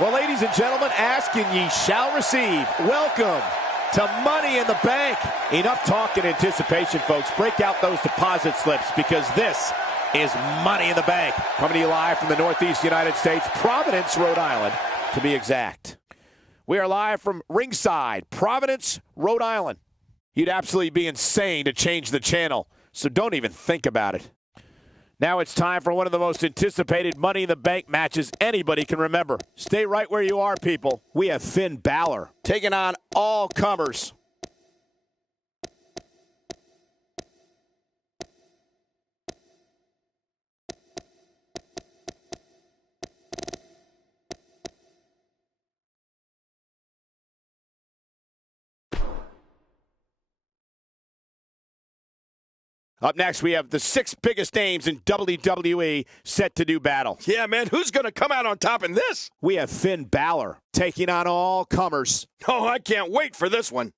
Well, ladies and gentlemen, ask and ye shall receive. Welcome to Money in the Bank. Enough talk and anticipation, folks. Break out those deposit slips because this is Money in the Bank. Coming to you live from the Northeast United States, Providence, Rhode Island, to be exact. We are live from ringside, Providence, Rhode Island. You'd absolutely be insane to change the channel, so don't even think about it. Now it's time for one of the most anticipated Money in the Bank matches anybody can remember. Stay right where you are, people. We have Finn Balor taking on all comers. Up next, we have the 6 biggest names in WWE set to do battle. Yeah, man, who's going to come out on top in this? We have Finn Balor taking on all comers. Oh, I can't wait for this one.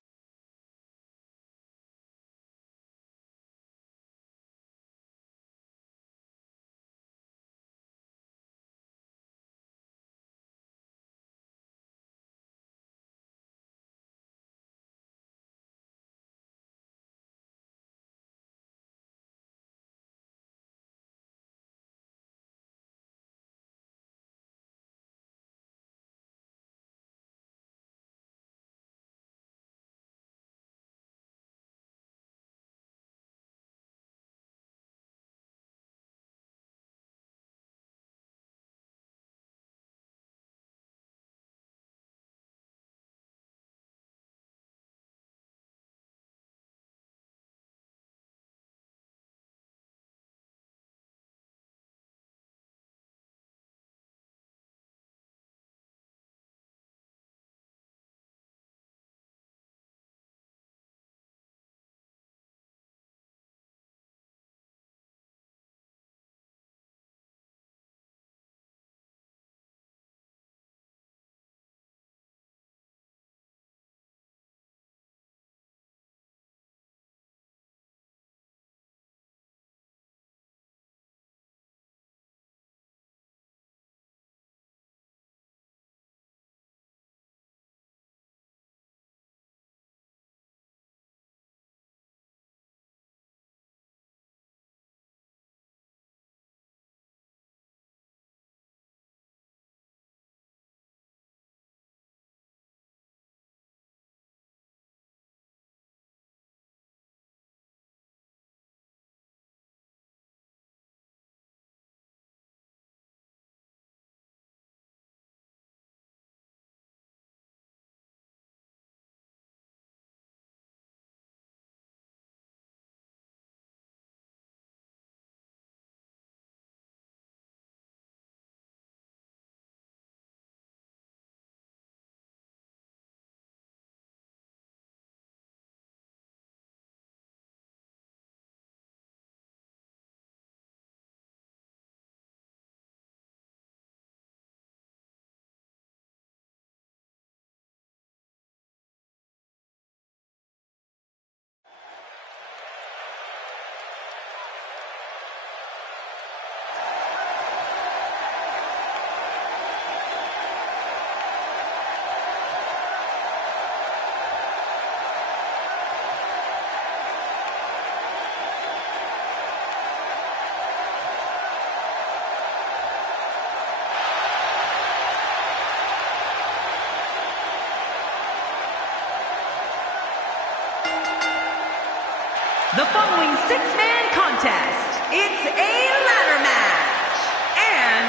The following 6-man contest, it's a ladder match. And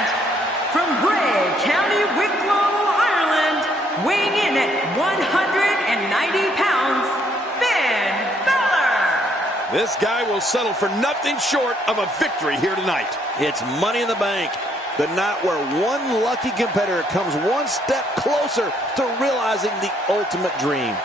from Bray County, Wicklow, Ireland, weighing in at 190 pounds, Finn Balor. This guy will settle for nothing short of a victory here tonight. It's Money in the Bank, the night where one lucky competitor comes one step closer to realizing the ultimate dream.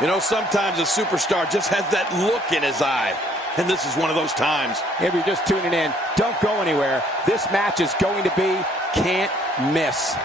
You know, sometimes a superstar just has that look in his eye. And this is one of those times. If you're just tuning in, don't go anywhere. This match is going to be can't miss.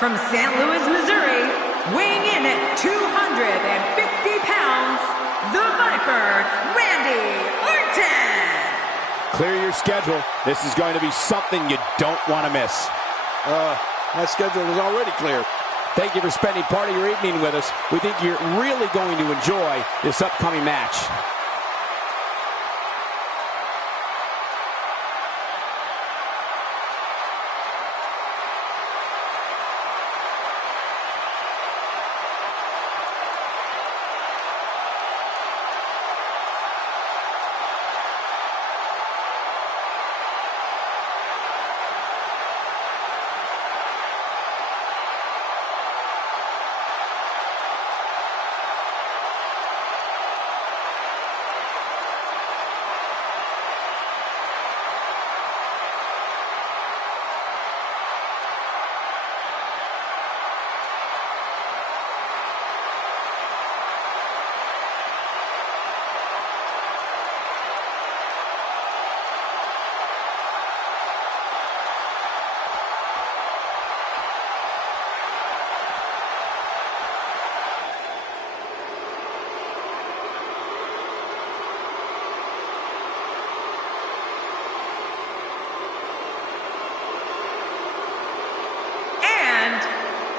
From St. Louis, Missouri, weighing in at 250 pounds, the Viper, Randy Orton. Clear your schedule. This is going to be something you don't want to miss. My schedule is already clear. Thank you for spending part of your evening with us. We think you're really going to enjoy this upcoming match.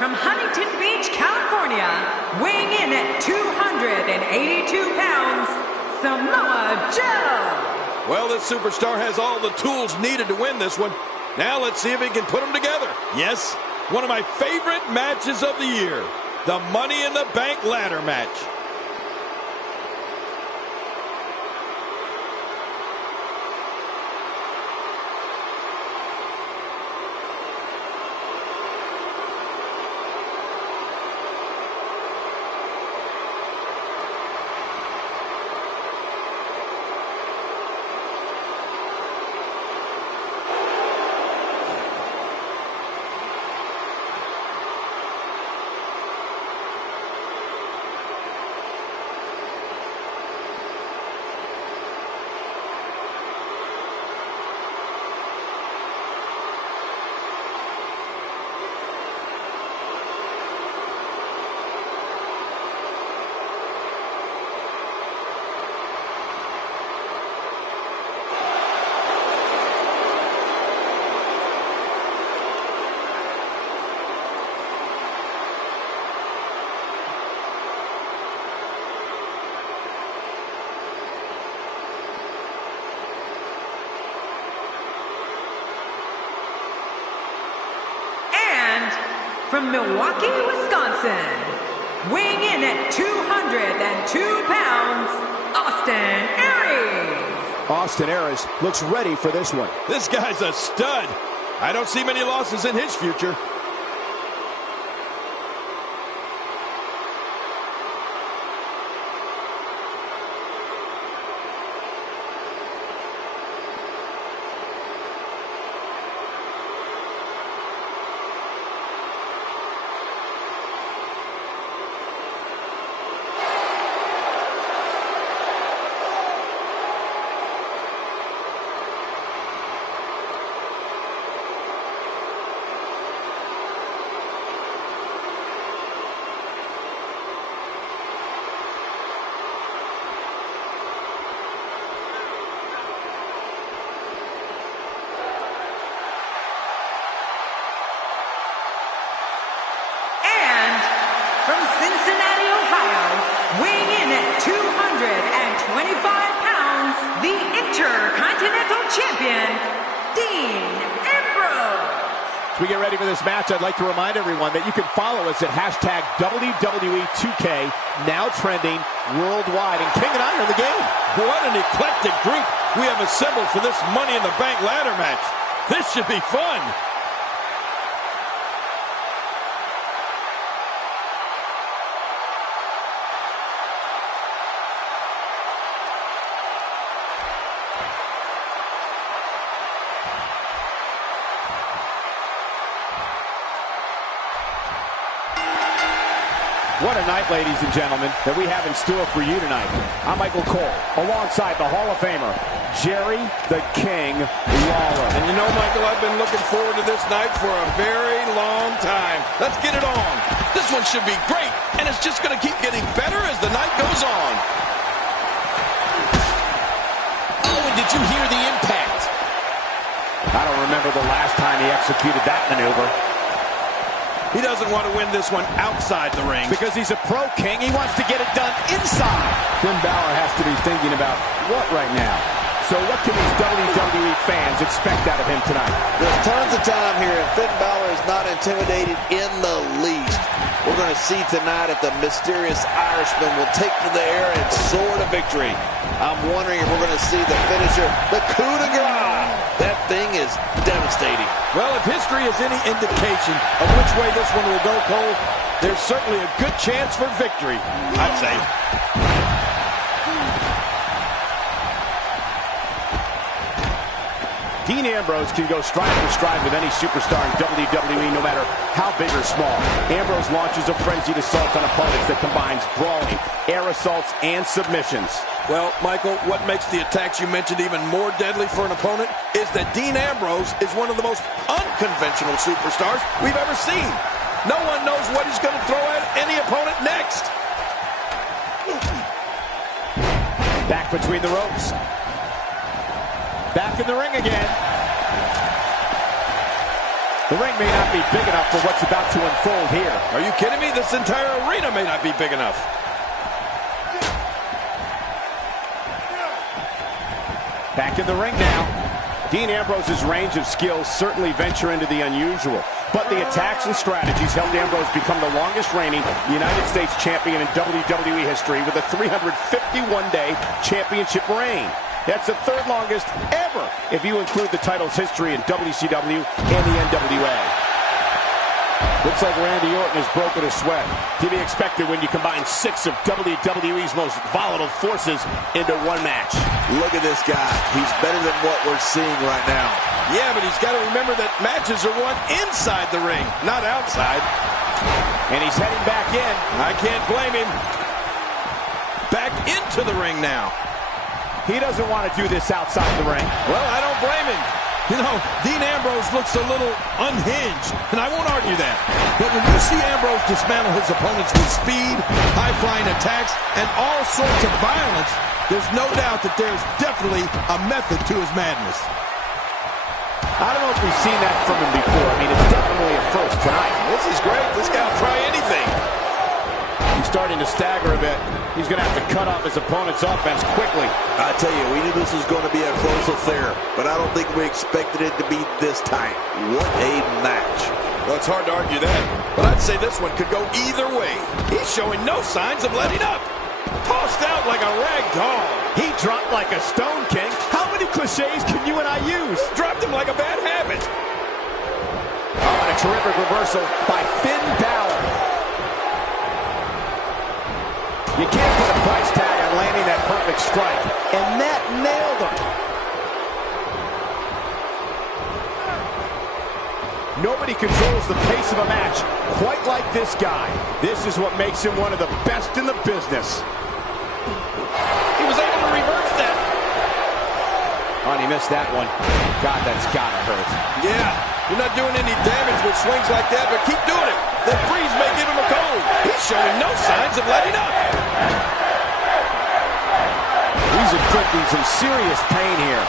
From Huntington Beach, California, weighing in at 282 pounds, Samoa Joe. Well, this superstar has all the tools needed to win this one. Now let's see if he can put them together. Yes, one of my favorite matches of the year, the Money in the Bank ladder match. From Milwaukee, Wisconsin, weighing in at 202 pounds, Austin Aries. Austin Aries looks ready for this one. This guy's a stud. I don't see many losses in his future. Intercontinental Champion, Dean Ambrose. As we get ready for this match, I'd like to remind everyone that you can follow us at hashtag WWE2K, now trending worldwide. And King and I are in the game. What an eclectic group we have assembled for this Money in the Bank ladder match. This should be fun. What a night, ladies and gentlemen, that we have in store for you tonight. I'm Michael Cole, alongside the Hall of Famer, Jerry the King Lawler. And you know, Michael, I've been looking forward to this night for a very long time. Let's get it on. This one should be great, and it's just going to keep getting better as the night goes on. Oh, and did you hear the impact? I don't remember the last time he executed that maneuver. He doesn't want to win this one outside the ring. Because he's a pro, King. He wants to get it done inside. Finn Balor has to be thinking about what right now? So what can these WWE fans expect out of him tonight? There's tons of time here, and Finn Balor is not intimidated in the least. We're going to see tonight if the mysterious Irishman will take to the air and soar to victory. I'm wondering if we're going to see the finisher, the coup de grace. That thing is devastating. Well, if history is any indication of which way this one will go, Cole, there's certainly a good chance for victory, I'd say. Dean Ambrose can go stride for stride with any superstar in WWE, no matter how big or small. Ambrose launches a frenzied assault on opponents that combines brawling, air assaults, and submissions. Well, Michael, what makes the attacks you mentioned even more deadly for an opponent is that Dean Ambrose is one of the most unconventional superstars we've ever seen. No one knows what he's going to throw at any opponent next. Back between the ropes. Back in the ring again. The ring may not be big enough for what's about to unfold here. Are you kidding me? This entire arena may not be big enough. Back in the ring now. Dean Ambrose's range of skills certainly venture into the unusual. But the attacks and strategies helped Ambrose become the longest reigning United States champion in WWE history with a 351-day championship reign. That's the third longest ever if you include the title's history in WCW and the NWA. Looks like Randy Orton has broken a sweat. To be expected when you combine 6 of WWE's most volatile forces into one match. Look at this guy. He's better than what we're seeing right now. Yeah, but he's got to remember that matches are won inside the ring, not outside. And he's heading back in. I can't blame him. Back into the ring now. He doesn't want to do this outside the ring. Well, I don't blame him. You know, Dean Ambrose looks a little unhinged, and I won't argue that. But when you see Ambrose dismantle his opponents with speed, high-flying attacks, and all sorts of violence, there's no doubt that there's definitely a method to his madness. I don't know if we've seen that from him before. I mean, it's definitely a first tonight. This is great. This guy will try anything. He's starting to stagger a bit. He's going to have to cut off his opponent's offense quickly. I tell you, we knew this was going to be a close affair, but I don't think we expected it to be this tight. What a match. Well, it's hard to argue that, but I'd say this one could go either way. He's showing no signs of letting up. Tossed out like a rag doll. He dropped like a stone, King. How many cliches can you and I use? Dropped him like a bad habit. Oh, and a terrific reversal by Finn Balor. You can't put a price tag on landing that perfect strike. And that nailed him. Nobody controls the pace of a match quite like this guy. This is what makes him one of the best in the business. He was able to reverse that. Oh, and he missed that one. God, that's gotta hurt. Yeah, you're not doing any damage with swings like that, but keep doing it. The breeze may give him a cold. He's showing no signs of letting up. He's inflicting some serious pain here.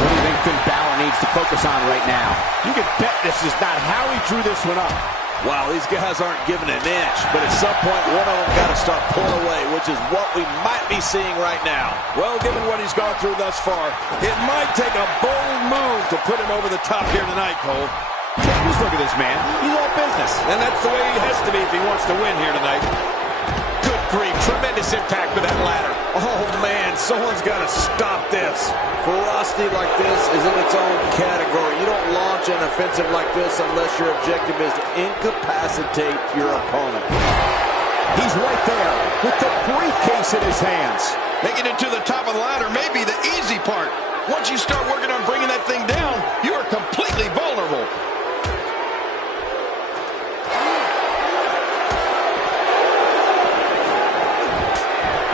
What do you think Finn Balor needs to focus on right now? You can bet this is not how he drew this one up. Wow, these guys aren't giving an inch, but at some point, one of them got to start pulling away, which is what we might be seeing right now. Well, given what he's gone through thus far, it might take a bold move to put him over the top here tonight, Cole. Just look at this man. He's all business. And that's the way he has to be if he wants to win here tonight. Good grief. Tremendous impact with that ladder. Oh, man, someone's got to stop this. Ferocity like this is in its own category. You don't launch an offensive like this unless your objective is to incapacitate your opponent. He's right there with the briefcase in his hands. Making it to the top of the ladder may be the easy part. Once you start working on bringing that thing down, you are completely vulnerable.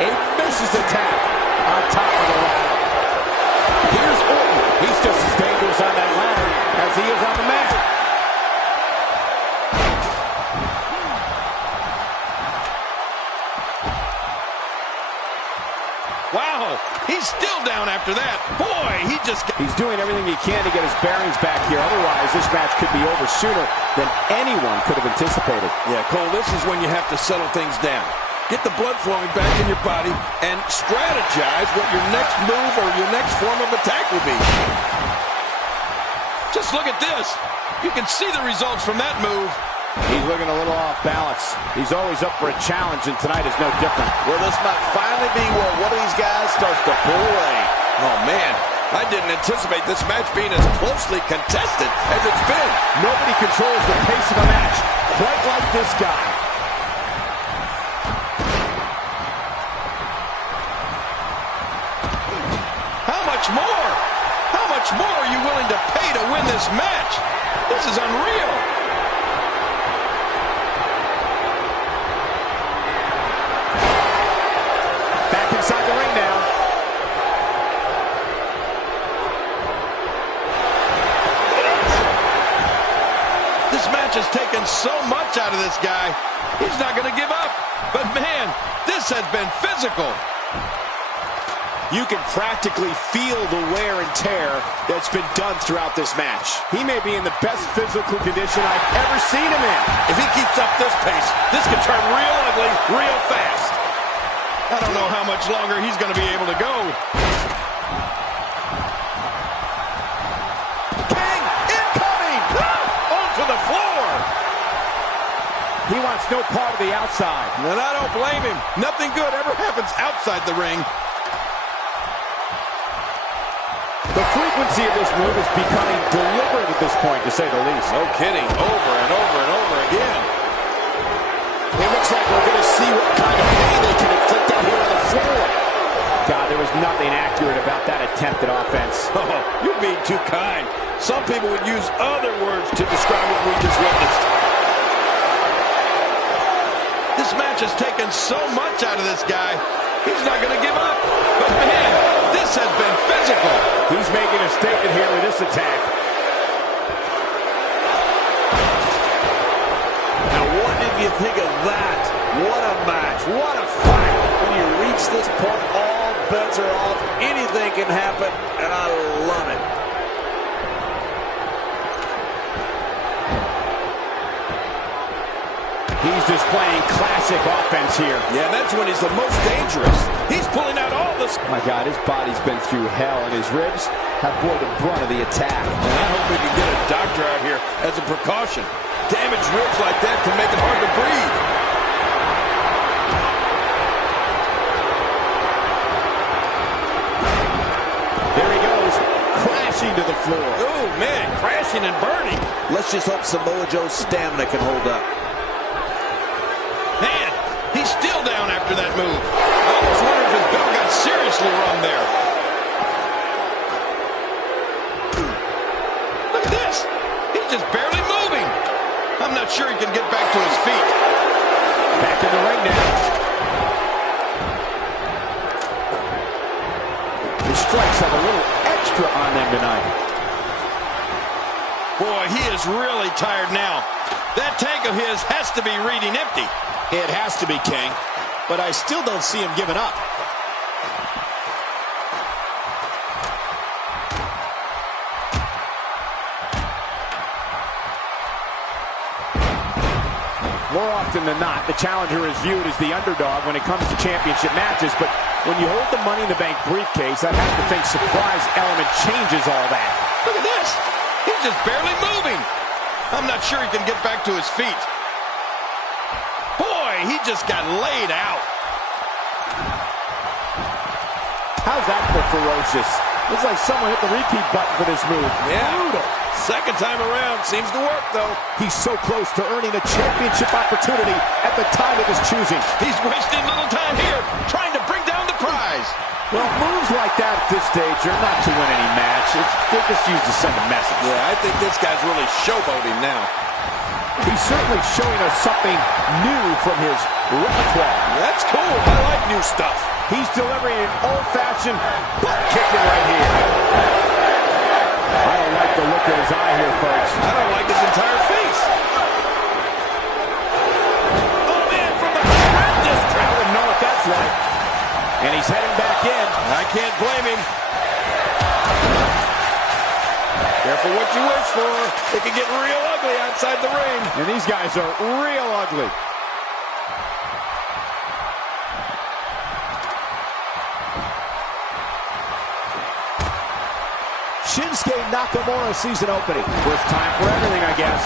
A vicious attack on top of the ladder. Here's Orton. He's just as dangerous on that ladder as he is on the mat. Wow, he's still down after that. Boy, he's doing everything he can to get his bearings back here. Otherwise, this match could be over sooner than anyone could have anticipated. Yeah, Cole, this is when you have to settle things down. Get the blood flowing back in your body and strategize what your next move or your next form of attack will be. Just look at this. You can see the results from that move. He's looking a little off balance. He's always up for a challenge, and tonight is no different. Well, this might finally be where one of these guys starts to pull away. Oh, man. I didn't anticipate this match being as closely contested as it's been. Nobody controls the pace of a match quite like this guy. More? How much more are you willing to pay to win this match? This is unreal. Back inside the ring now. This match has taken so much out of this guy. He's not going to give up. But man, this has been physical. You can practically feel the wear and tear that's been done throughout this match. He may be in the best physical condition I've ever seen him in. If he keeps up this pace, this could turn real ugly real fast. I don't know how much longer he's going to be able to go. King incoming! Onto the floor. He wants no part of the outside. And I don't blame him. Nothing good ever happens outside the ring. The frequency of this move is becoming deliberate at this point, to say the least. No kidding. Over and over and over again. It looks like we're going to see what kind of pain they can inflict out here on the floor. God, there was nothing accurate about that attempted offense. Oh, you're being too kind. Some people would use other words to describe what we just witnessed. This match has taken so much out of this guy. He's not going to give up. But man, this has been physical. He's making a statement here with this attack. Now, what did you think of that? What a match. What a fight. When you reach this point, all bets are off. Anything can happen, and I love it. He's displaying classic offense here. Yeah, that's when he's the most dangerous. He's pulling out all this. My God, his body's been through hell, and his ribs have bore the brunt of the attack. And I hope we can get a doctor out here as a precaution. Damaged ribs like that can make it hard to breathe. There he goes, crashing to the floor. Oh, man, crashing and burning. Let's just hope Samoa Joe's stamina can hold up. Man, he's still down after that move. I almost wonder if his bell got seriously wrong there. Look at this. He's just barely moving. I'm not sure he can get back to his feet. Back in the ring now. The strikes have a little extra on them tonight. Boy, he is really tired now. That tank of his has to be reading empty. It has to be, King, but I still don't see him giving up. More often than not, the challenger is viewed as the underdog when it comes to championship matches, but when you hold the Money in the Bank briefcase, I'd have to think surprise element changes all that. Look at this. He's just barely moving. I'm not sure he can get back to his feet. Boy, he just got laid out. How's that for ferocious? Looks like someone hit the repeat button for this move. Yeah. Brutal. Second time around. Seems to work, though. He's so close to earning a championship opportunity at the time of his choosing. He's wasting little time here, trying to bring down the prize. Well, moves like that at this stage are not to win any match. They're just used to send a message. Yeah, I think this guy's really showboating now. He's certainly showing us something new from his repertoire. That's cool. I like new stuff. He's delivering an old-fashioned butt kicking right here. I don't like the look in his eye here, folks. I don't like his entire face. Oh, man, from the horrendous crowd. I wouldn't know what that's like. And he's heading back in. I can't blame him. Careful what you wish for. It can get real ugly outside the ring. And these guys are real ugly. Shinsuke Nakamura season opening. First time for everything, I guess.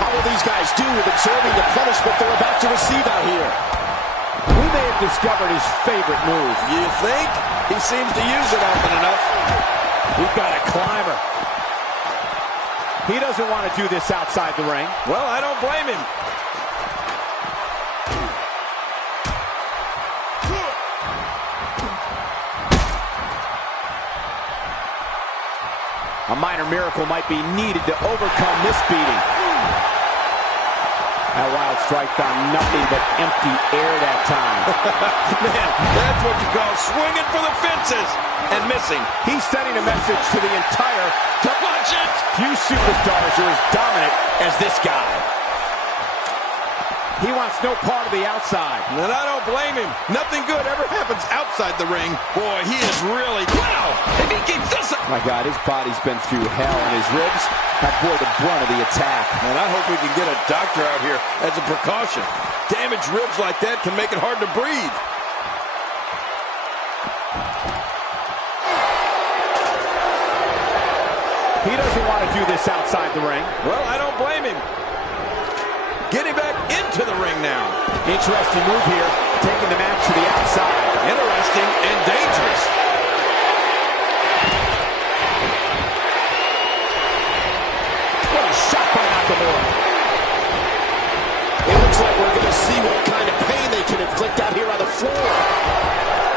How will these guys do with absorbing the punishment they're about to receive out here? We may have discovered his favorite move. You think? He seems to use it often enough. We've got a climber. He doesn't want to do this outside the ring. Well, I don't blame him. A minor miracle might be needed to overcome this beating. That wild strike found nothing but empty air that time. Man, that's what you call swinging for the fences and missing. He's sending a message to the entire... Watch it! Few superstars are as dominant as this guy. He wants no part of the outside. And I don't blame him. Nothing good ever happens outside the ring. Boy, he is really... Wow! If he keeps this up... My God, his body's been through hell, and his ribs have bore the brunt of the attack. Man, I hope we can get a doctor out here as a precaution. Damaged ribs like that can make it hard to breathe. He doesn't want to do this outside the ring. Well, I don't blame him. Getting back into the ring now. Interesting move here, taking the match to the outside. Interesting and dangerous. What a shot by Nakamura. It looks like we're going to see what kind of pain they can inflict out here on the floor.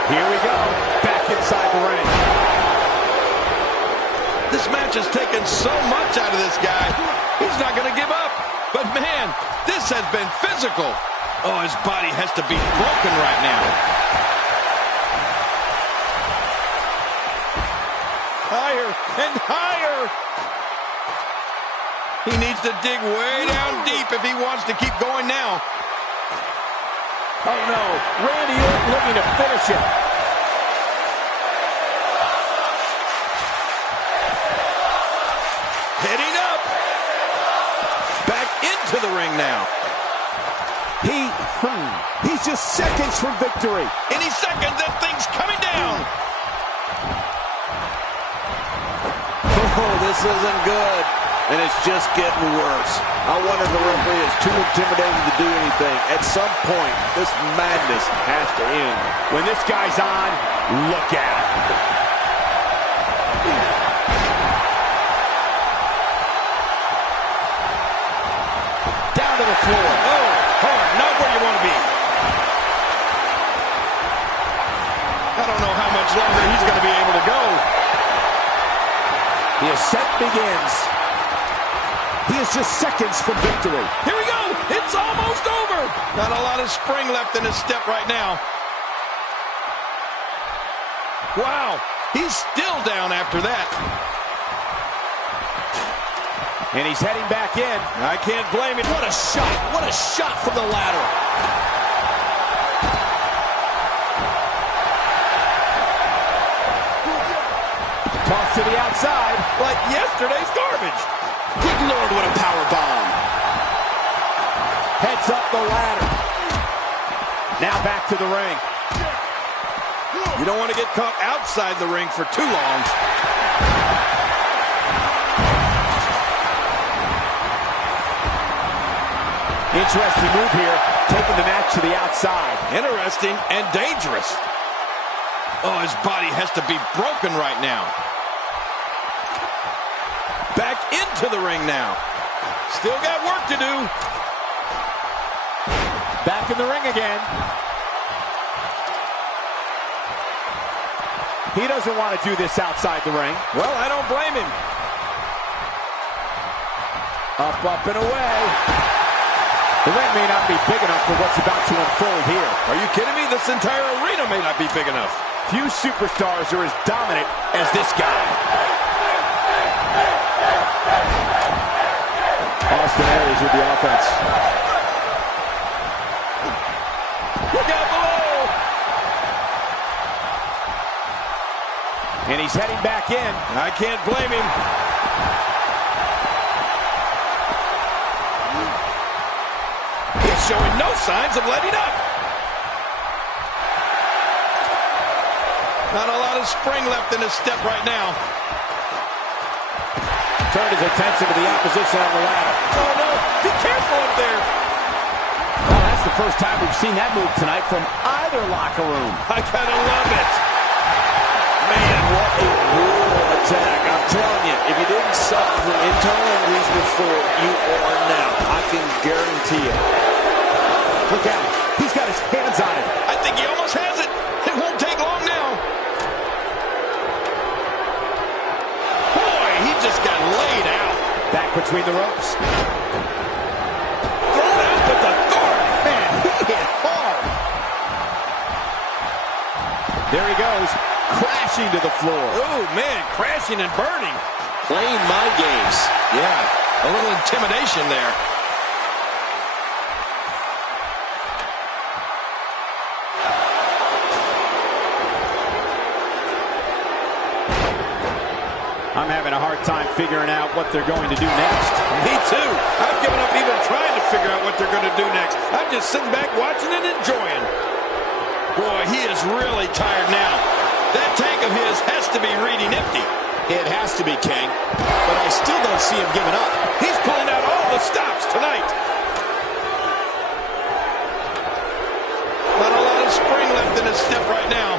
Here we go, back inside the ring. This match has taken so much out of this guy. He's not going to give up. But man, this has been physical. Oh, his body has to be broken right now. Higher and higher. He needs to dig way down deep if he wants to keep going now. Oh no, Randy Orton looking to finish it. Heading up. Back into the ring now. He's just seconds from victory. Any second, that thing's coming down. Oh, this isn't good. And it's just getting worse. I wonder if the referee is too intimidated to do anything. At some point, this madness has to end. When this guy's on, look out. Down to the floor. Oh, hard, not where you want to be. I don't know how much longer he's going to be able to go. The ascent begins. He is just seconds from victory. Here we go. It's almost over. Not a lot of spring left in his step right now. Wow, he's still down after that. And he's heading back in. I can't blame him. What a shot. What a shot from the ladder. Toss to the outside. Like yesterday's garbage. Good Lord, what a power bomb. Head moves up the ladder. Now back to the ring. You don't want to get caught outside the ring for too long. Interesting move here, taking the match to the outside. Interesting and dangerous. Oh, his body has to be broken right now. Back into the ring now. Still got work to do. Back in the ring again. He doesn't want to do this outside the ring. Well, I don't blame him. Up, up, and away. The ring may not be big enough for what's about to unfold here. Are you kidding me? This entire arena may not be big enough. Few superstars are as dominant as this guy. Austin Aries with the offense. Look out below! And he's heading back in. I can't blame him. He's showing no signs of letting up. Not a lot of spring left in his step right now. Turned his attention to the opposition on the ladder. Oh no, be careful up there. Well, that's the first time we've seen that move tonight from either locker room. I kind of love it. Man, what a brutal attack. I'm telling you, if you didn't suffer from internal injuries before, you are now. I can guarantee it. Look out. He's got his hands on it. I think he almost has it. It won't take long now. Boy, he just got laid out. Back between the ropes. Thrown out with authority. Man, he hit hard. There he goes, crashing to the floor. Oh, man, crashing and burning. Playing mind games. Yeah, a little intimidation there. I'm having a hard time figuring out what they're going to do next. Me too. I've given up even trying to figure out what they're going to do next. I'm just sitting back watching and enjoying. Boy, he is really tired now. That tank of his has to be reading empty. It has to be, King. But I still don't see him giving up. He's pulling out all the stops tonight. Not a lot of spring left in his step right now.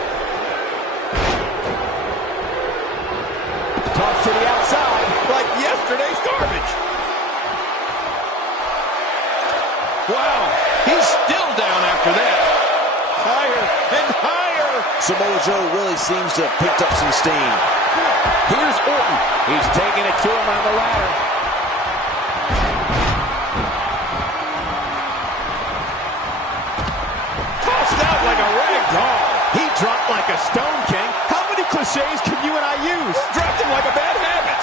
Toss to the outside. Like yesterday's garbage. Wow, he's still down after that. Higher and higher. Samoa Joe really seems to have picked up some steam. Here's Orton. He's taking it to him on the ladder. Tossed out like a rag doll. He dropped like a stone, King. How many cliches can you and I use? Dropped him like a bad habit.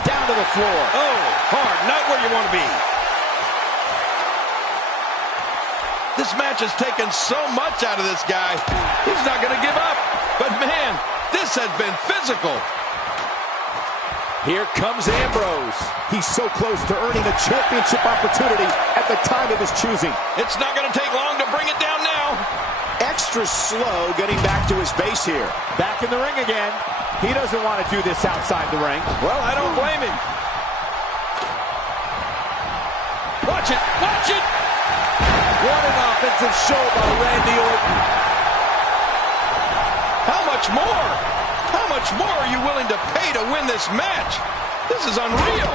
Down to the floor. Oh, hard, not where you want to be. This match has taken so much out of this guy. He's not going to give up. But man, this has been physical. Here comes Ambrose. He's so close to earning a championship opportunity at the time of his choosing. It's not going to take long to bring it down now. Extra slow getting back to his base here. Back in the ring again. He doesn't want to do this outside the ring. Well, I don't blame him. Watch it, watch it. What an offensive show by Randy Orton. How much more? How much more are you willing to pay to win this match? This is unreal.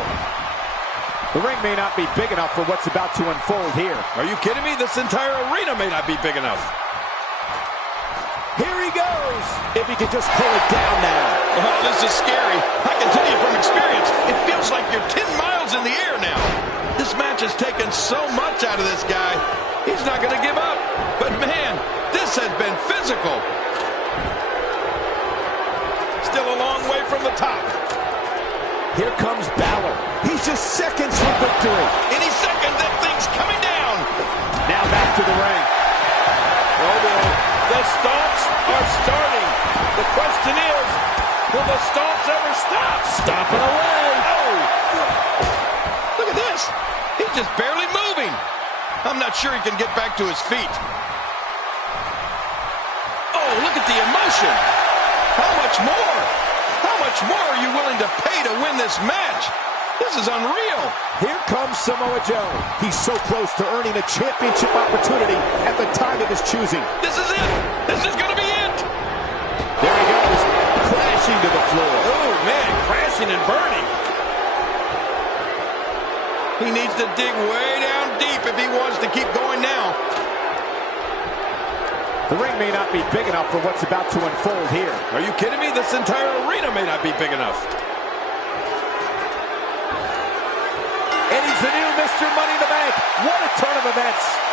The ring may not be big enough for what's about to unfold here. Are you kidding me? This entire arena may not be big enough. Here he goes. If he could just pull it down now. Oh, this is scary. I can tell you from experience, it feels like you're 10 miles in the air now. This match has taken so much out of this guy. He's not going to give up. But man, this has been physical. Still a long way from the top. Here comes Balor. He's just seconds from victory. Any second, that thing's coming down. Now back to the ring. Oh boy, the stomps are starting. The question is, will the stomps ever stop? Stomping away. Oh, look at this? He's just barely moving. I'm not sure he can get back to his feet. Oh, look at the emotion. How much more? How much more are you willing to pay to win this match? This is unreal. Here comes Samoa Joe. He's so close to earning a championship opportunity at the time of his choosing. This is it. This is going to be it. There he goes, crashing to the floor. Oh, man, crashing and burning. He needs to dig way down deep if he wants to keep going now. The ring may not be big enough for what's about to unfold here. Are you kidding me? This entire arena may not be big enough. And he's the new Mr. Money in the Bank. What a turn of events.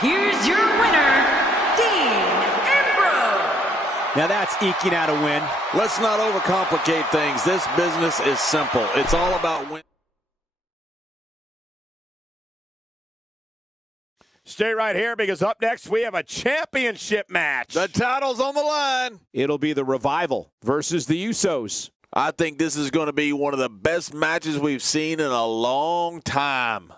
Here's your winner, Dean Ambrose. Now that's eking out a win. Let's not overcomplicate things. This business is simple. It's all about winning. Stay right here because up next we have a championship match. The title's on the line. It'll be the Revival versus the Usos. I think this is going to be one of the best matches we've seen in a long time.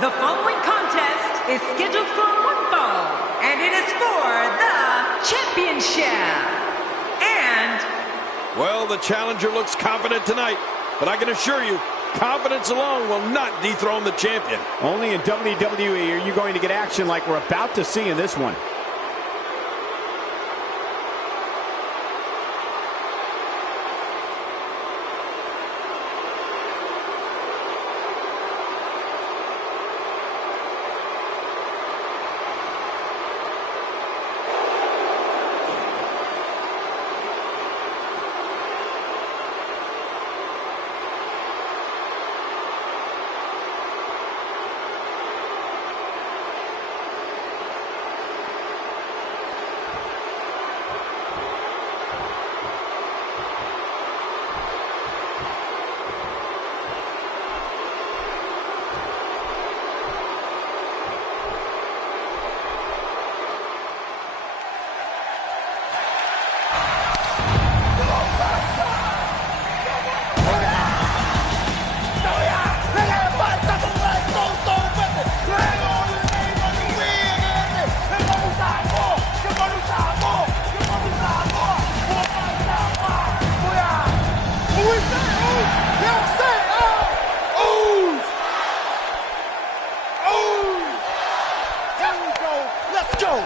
The following contest is scheduled for one fall, and it is for the championship. And Well, the challenger looks confident tonight, but I can assure you, confidence alone will not dethrone the champion. Only in WWE are you going to get action like we're about to see in this one. Oh!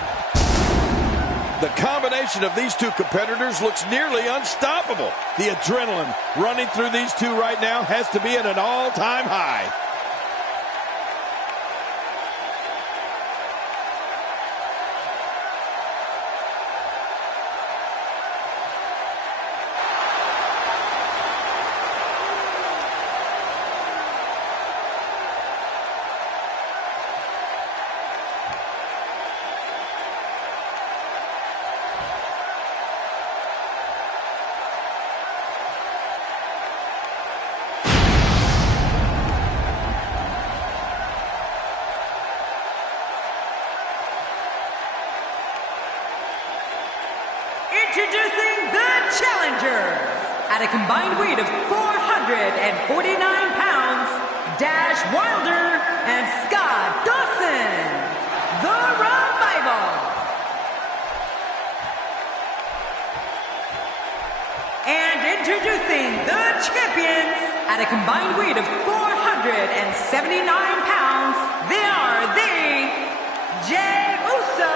The combination of these two competitors looks nearly unstoppable. The adrenaline running through these two right now has to be at an all-time high. Introducing the challengers at a combined weight of 449 pounds, Dash Wilder and Scott Dawson, the Revival. And introducing the champions at a combined weight of 479 pounds, they are the Jey Uso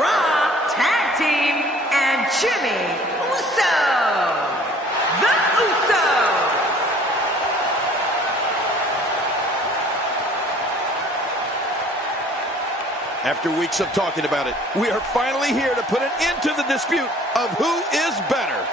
Raw Tag Team and Jimmy Uso, the Usos. After weeks of talking about it, we are finally here to put an end to the dispute of who is better.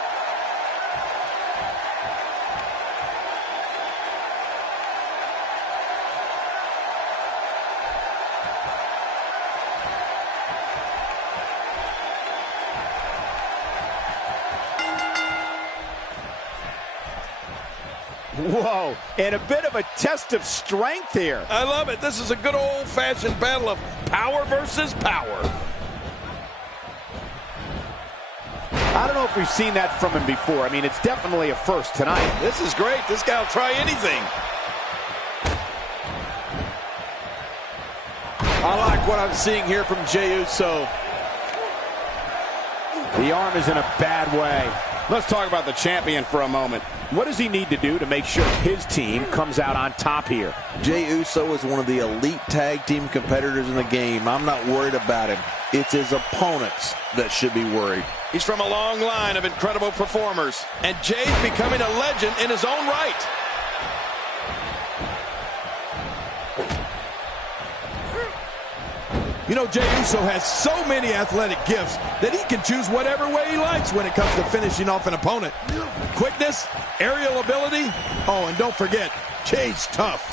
Whoa, and a bit of a test of strength here. I love it. This is a good old-fashioned battle of power versus power. I don't know if we've seen that from him before. I mean, it's definitely a first tonight. This is great. This guy will try anything. I like what I'm seeing here from Jey Uso. The arm is in a bad way. Let's talk about the champion for a moment. What does he need to do to make sure his team comes out on top here? Jey Uso is one of the elite tag team competitors in the game. I'm not worried about him. It's his opponents that should be worried. He's from a long line of incredible performers, and Jey's becoming a legend in his own right. You know, Jey Uso has so many athletic gifts that he can choose whatever way he likes when it comes to finishing off an opponent. Quickness, aerial ability, oh, and don't forget, Jey's tough.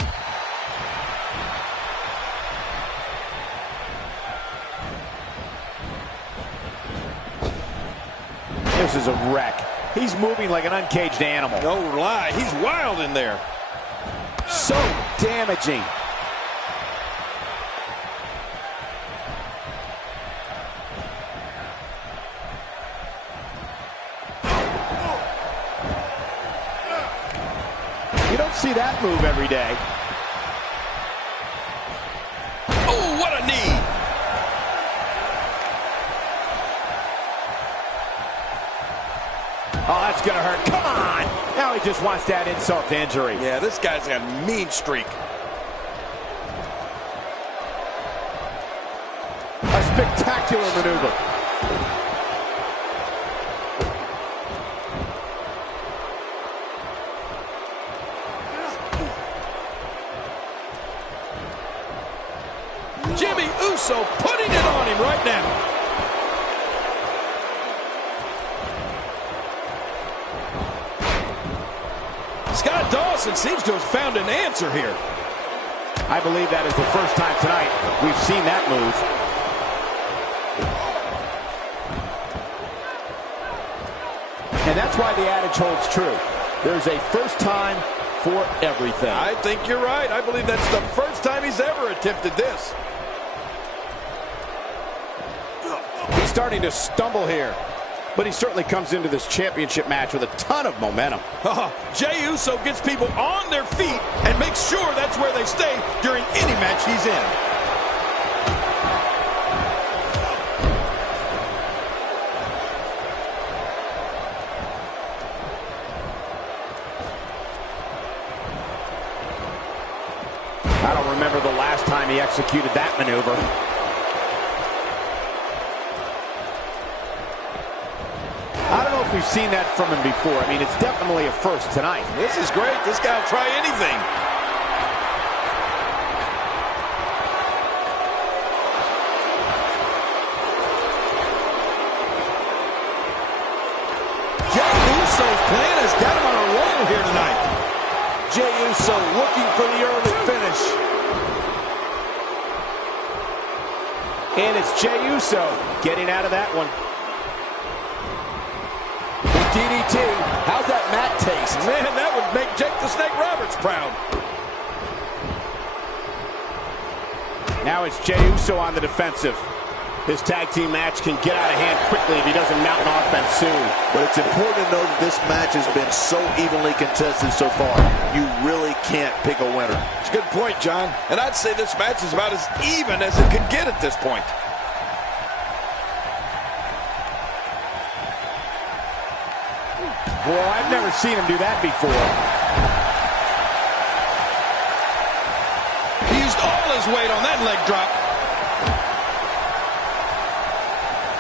This is a wreck. He's moving like an uncaged animal. No lie, he's wild in there. So damaging. You don't see that move every day. Oh, what a knee. Oh, that's going to hurt. Come on. Now he just wants that insult to injury. Yeah, this guy's got a mean streak. A spectacular maneuver. Jimmy Uso putting it on him right now. Scott Dawson seems to have found an answer here. I believe that is the first time tonight we've seen that move. And that's why the adage holds true. There's a first time for everything. I think you're right. I believe that's the first time he's ever attempted this. He's starting to stumble here, but he certainly comes into this championship match with a ton of momentum. Jey Uso gets people on their feet and makes sure that's where they stay during any match he's in. I don't remember the last time he executed that maneuver. if we've seen that from him before. I mean, it's definitely a first tonight. This is great. This guy will try anything. Jey Uso's plan has got him on a roll here tonight. Jey Uso looking for the early finish. And it's Jey Uso getting out of that one. DDT. How's that mat taste? Man, that would make Jake the Snake Roberts proud. Now it's Jey Uso on the defensive. This tag team match can get out of hand quickly if he doesn't mount an offense soon. But it's important to know that this match has been so evenly contested so far. You really can't pick a winner. It's a good point, John. And I'd say this match is about as even as it could get at this point. Boy, I've never seen him do that before. He used all his weight on that leg drop.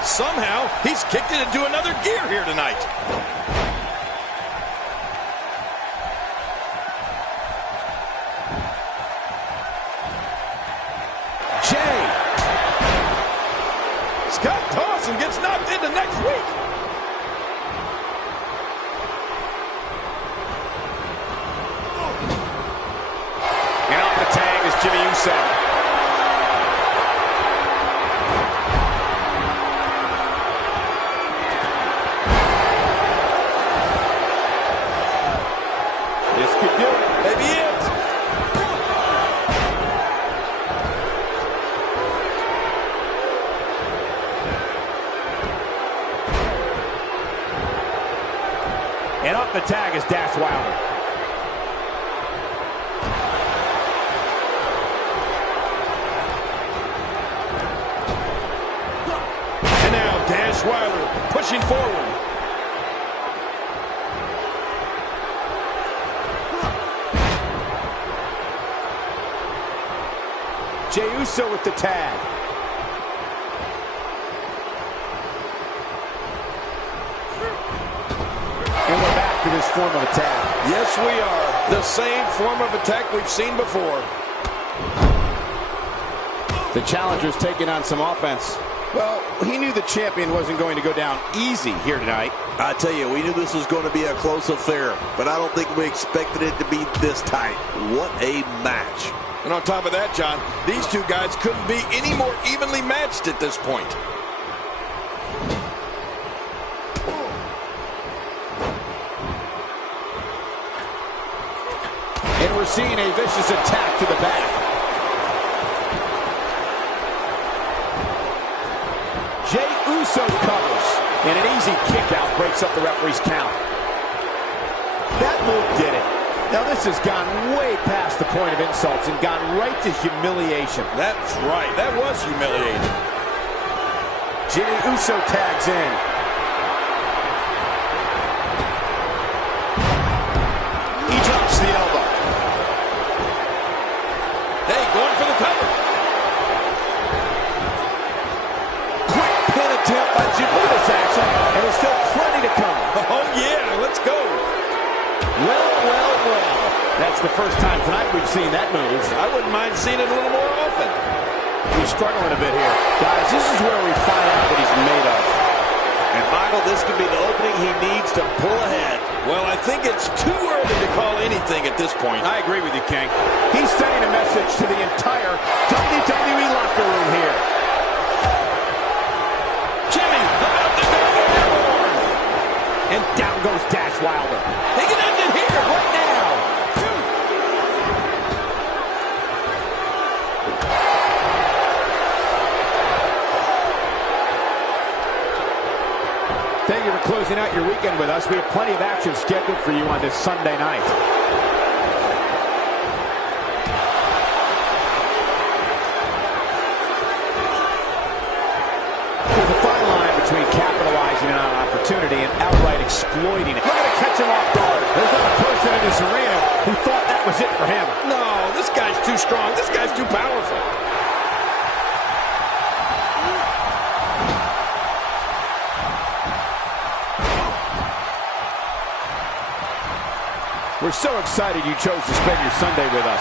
Somehow, he's kicked it into another gear here tonight. Jey. Scott Dawson gets knocked into next week. And off the tag is Jimmy Uso. This could do it. Maybe it. And off the tag is Dash Wilder. And now Dash Wilder pushing forward. Jey Uso with the tag. And we're back to this form of attack. Yes, we are. The same form of attack we've seen before. The challenger's taking on some offense. Well, he knew the champion wasn't going to go down easy here tonight. I tell you, we knew this was going to be a close affair, but I don't think we expected it to be this tight. What a match. And on top of that, John, these two guys couldn't be any more evenly matched at this point. And we're seeing a vicious attack to the back. Jey Uso covers. And an easy kick out breaks up the referee's count. That move did it. Now this has gone way past the point of insults and gone right to humiliation. That's right. That was humiliating. Jimmy Uso tags in. He drops the elbow. Hey, going for the cover. Quick pin attempt by Jimmy with this action, and there's still plenty to come. Oh, yeah. Let's go. Well, well, well. That's the first time tonight we've seen that move. I wouldn't mind seeing it a little more often. He's struggling a bit here. Guys, this is where we find out what he's made of. And Michael, this could be the opening he needs to pull ahead. Well, I think it's too early to call anything at this point. I agree with you, King. He's sending a message to the entire WWE locker room here. Jimmy about to go airborne. And down goes Dash Wilder. He can end it here right now. Thank you for closing out your weekend with us. We have plenty of action scheduled for you on this Sunday night. There's a fine line between capitalizing on an opportunity and outright exploiting it. Look at it catch him off guard. There's not a person in this arena who thought that was it for him. No, this guy's too strong. This guy's too powerful. We're so excited you chose to spend your Sunday with us.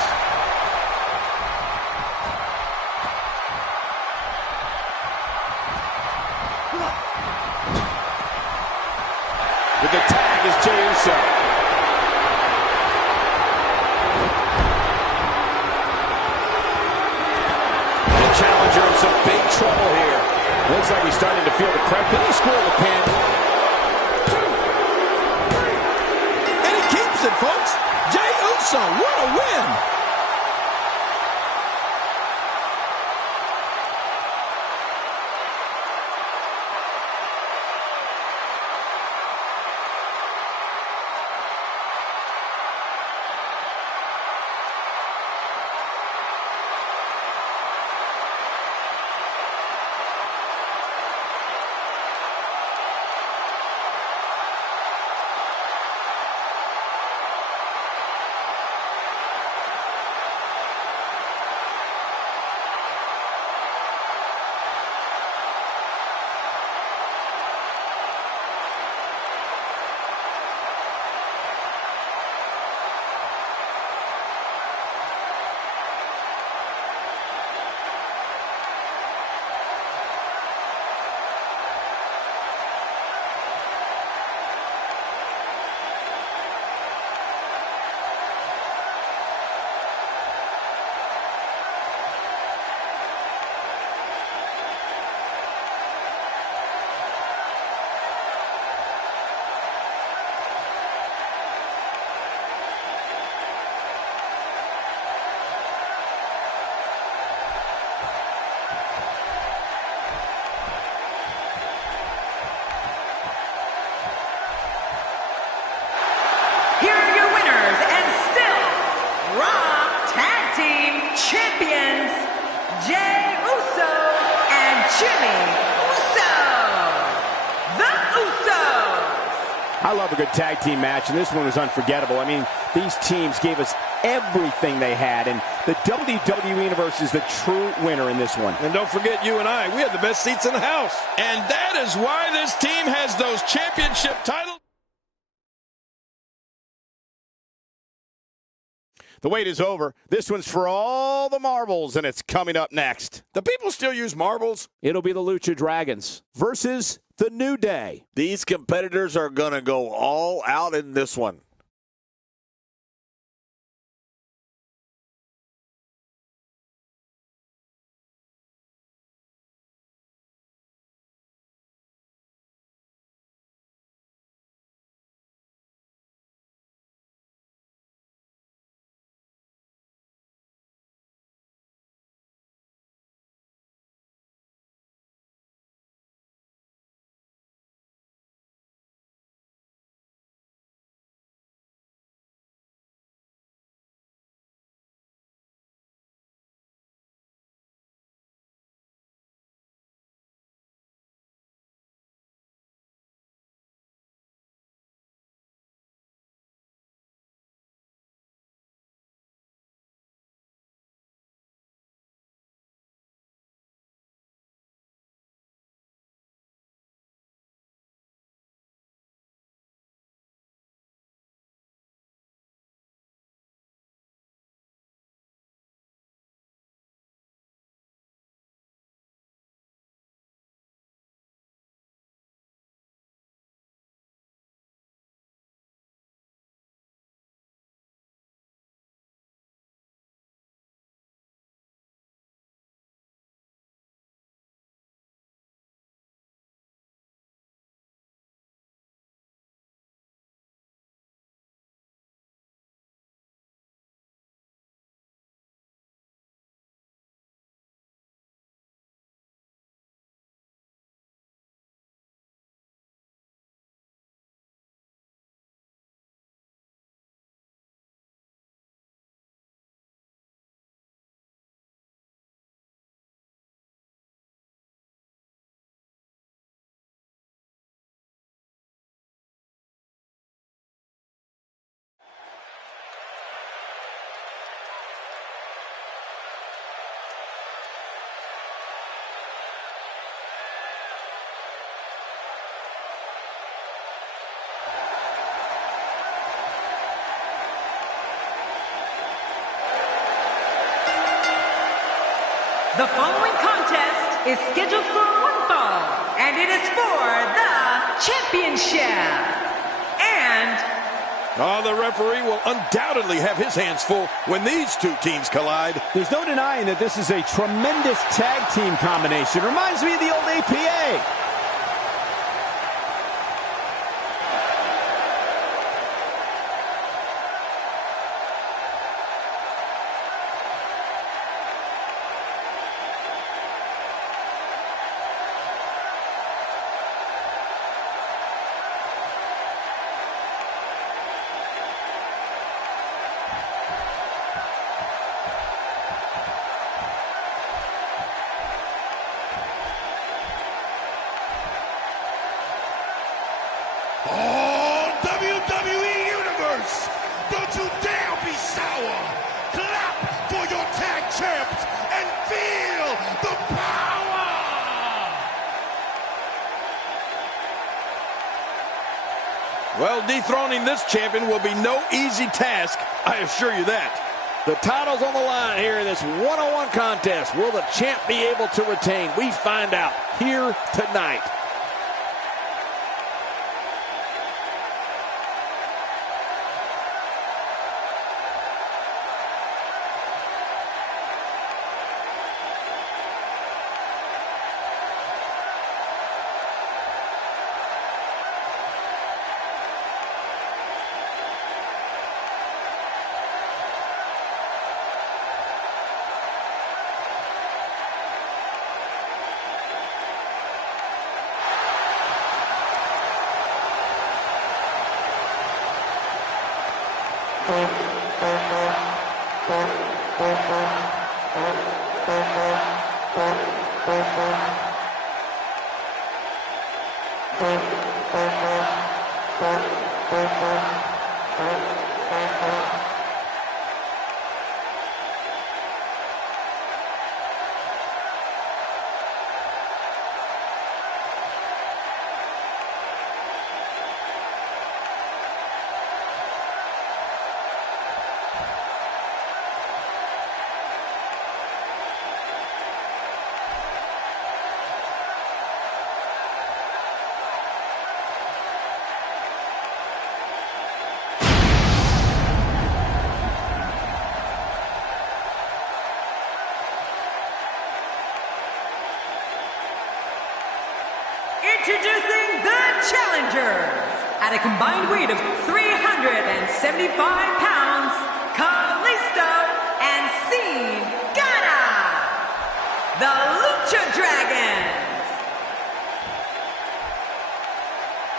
With the tag is Jey Uso. The challenger in some big trouble here. Looks like he's starting to feel the pressure. Can he score the pin? And he keeps it, folks. Jey Uso, what a win. Here are your winners and still Raw Tag Team Champions, Jey Uso and Jimmy Uso. The Usos. I love a good tag team match, and this one was unforgettable. I mean, these teams gave us everything they had, and the WWE Universe is the true winner in this one. And don't forget, you and I, we had the best seats in the house. And that is why this team has those championship titles. The wait is over. This one's for all the marbles, and it's coming up next. Do people still use marbles? It'll be the Lucha Dragons versus the New Day. These competitors are going to go all out in this one. The following contest is scheduled for one fall, and it is for the championship. And the referee will undoubtedly have his hands full when these two teams collide. There's no denying that this is a tremendous tag team combination. Reminds me of the old APA. Oh, WWE Universe, don't you dare be sour. Clap for your tag champs and feel the power. Well, dethroning this champion will be no easy task, I assure you that. The title's on the line here in this one-on-one contest. Will the champ be able to retain? We find out here tonight. introducing the challengers. At a combined weight of 375 pounds, Kalisto and Cien-Gata, the Lucha Dragons.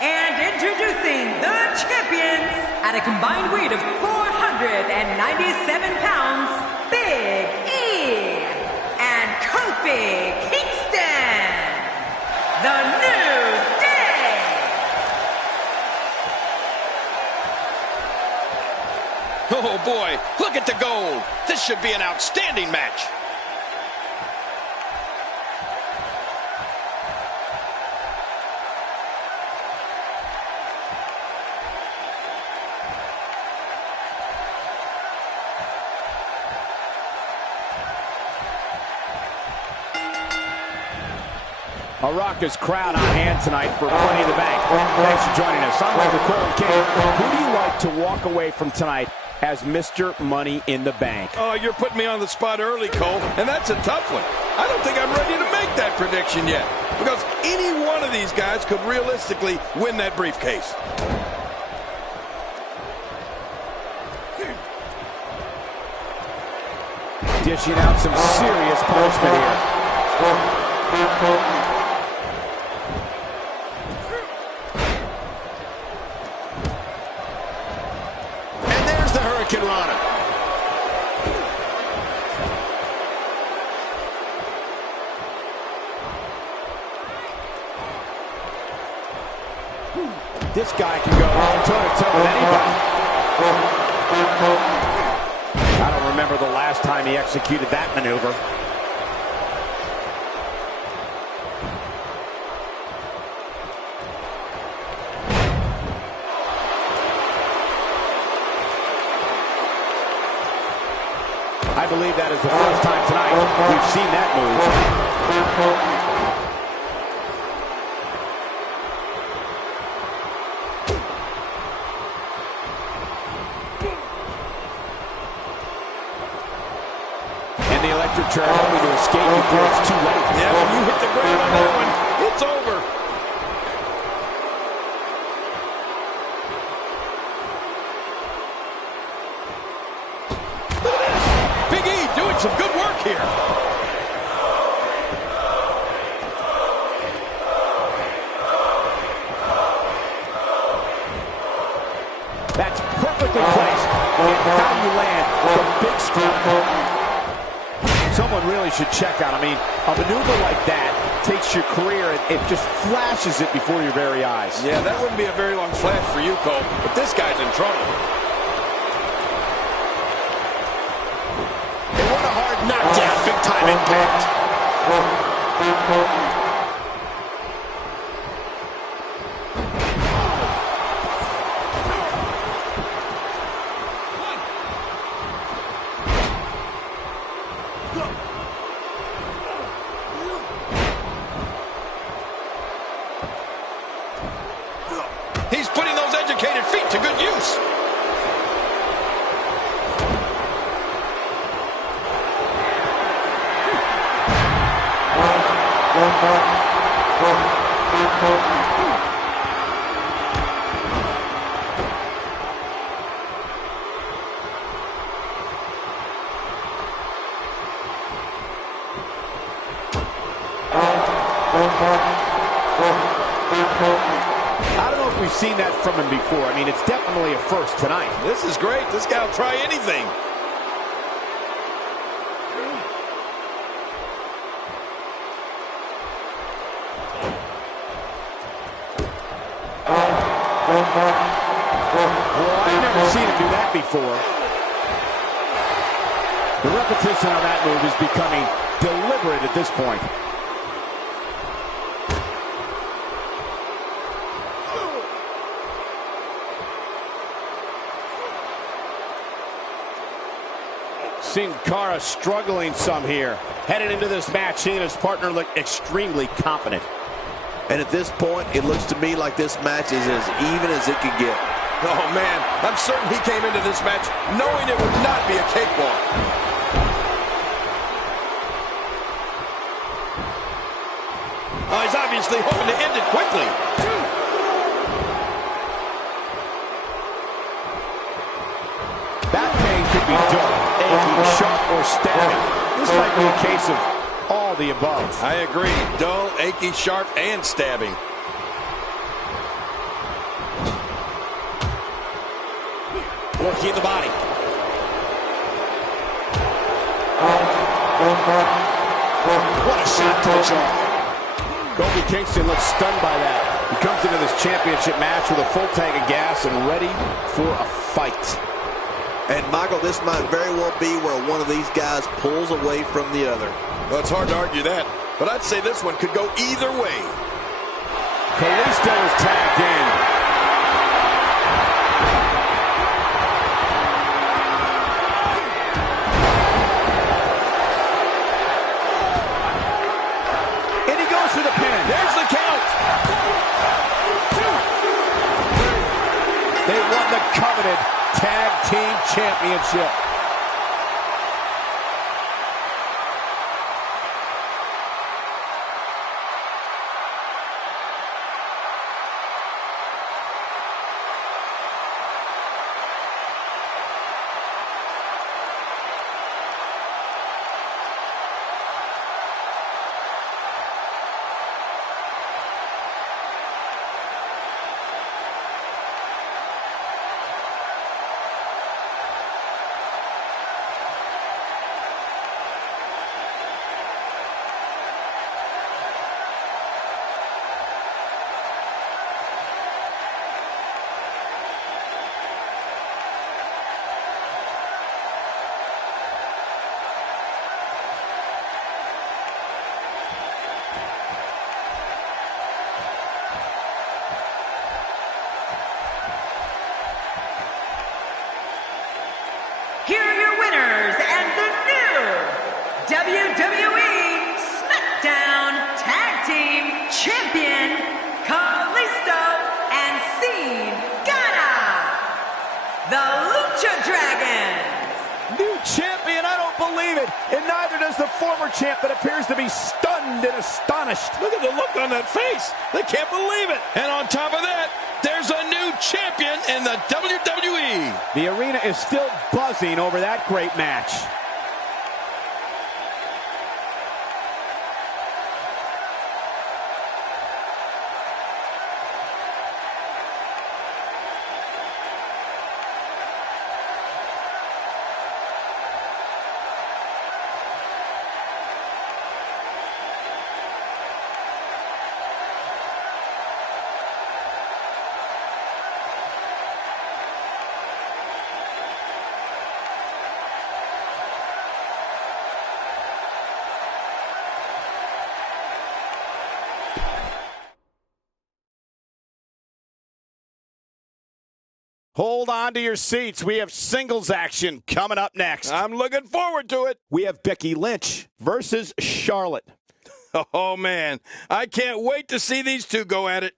And introducing the champions, at a combined weight of 497 pounds, Big E and Kofi Kingston, the New Day. Oh boy, look at the gold. This should be an outstanding match. A raucous crowd on hand tonight for Money in the Bank. Thanks for joining us. I'm Michael Cole King. Who do you like to walk away from tonight as Mr. Money in the Bank? Oh, you're putting me on the spot early, Cole, and that's a tough one. I don't think I'm ready to make that prediction yet, because any one of these guys could realistically win that briefcase. Dishing out some serious punishment here. This guy can go toe-to-toe with anybody. I don't remember the last time he executed that maneuver. I believe that is the first time tonight we've seen that move. And the electric chair hoping to escape before it's too late. Yeah, when you hit the ground on that one, it's over. Look at this. Big E doing some good work here. That's perfectly placed. And how you land with a big strike. Someone really should check out. I mean, a maneuver like that takes your career and it just flashes it before your very eyes. Yeah, that wouldn't be a very long flash for you, Cole, but this guy's in trouble. And what a hard knockdown, big time impact. He's putting those educated feet to good use. I don't know if we've seen that from him before. I mean, it's definitely a first tonight. This is great. This guy will try anything. Well, I've never seen him do that before. The repetition on that move is becoming deliberate at this point. Sin Cara struggling some here. Headed into this match, he and his partner look extremely confident. And at this point, it looks to me like this match is as even as it could get. Oh, man, I'm certain he came into this match knowing it would not be a cakewalk. Oh, he's obviously hoping to end it quickly. Back pain could be dull, aching, sharp, or stabbing. This might be a case of all the above. I agree. Dull, achy, sharp, and stabbing. Working the body. What a shot to the jaw. Kofi Kingston looks stunned by that. He comes into this championship match with a full tank of gas and ready for a fight. And, Michael, this might very well be where one of these guys pulls away from the other. Well, it's hard to argue that, but I'd say this one could go either way. Kalisto is tagged in. And he goes for the pin. There's the count. They won the coveted Tag Team Championship. it, and neither does the former champ that appears to be stunned and astonished. Look at the look on that face. They can't believe it. And on top of that, there's a new champion in the WWE. The arena is still buzzing over that great match. Hold on to your seats. We have singles action coming up next. I'm looking forward to it. We have Becky Lynch versus Charlotte. Oh, man. I can't wait to see these two go at it.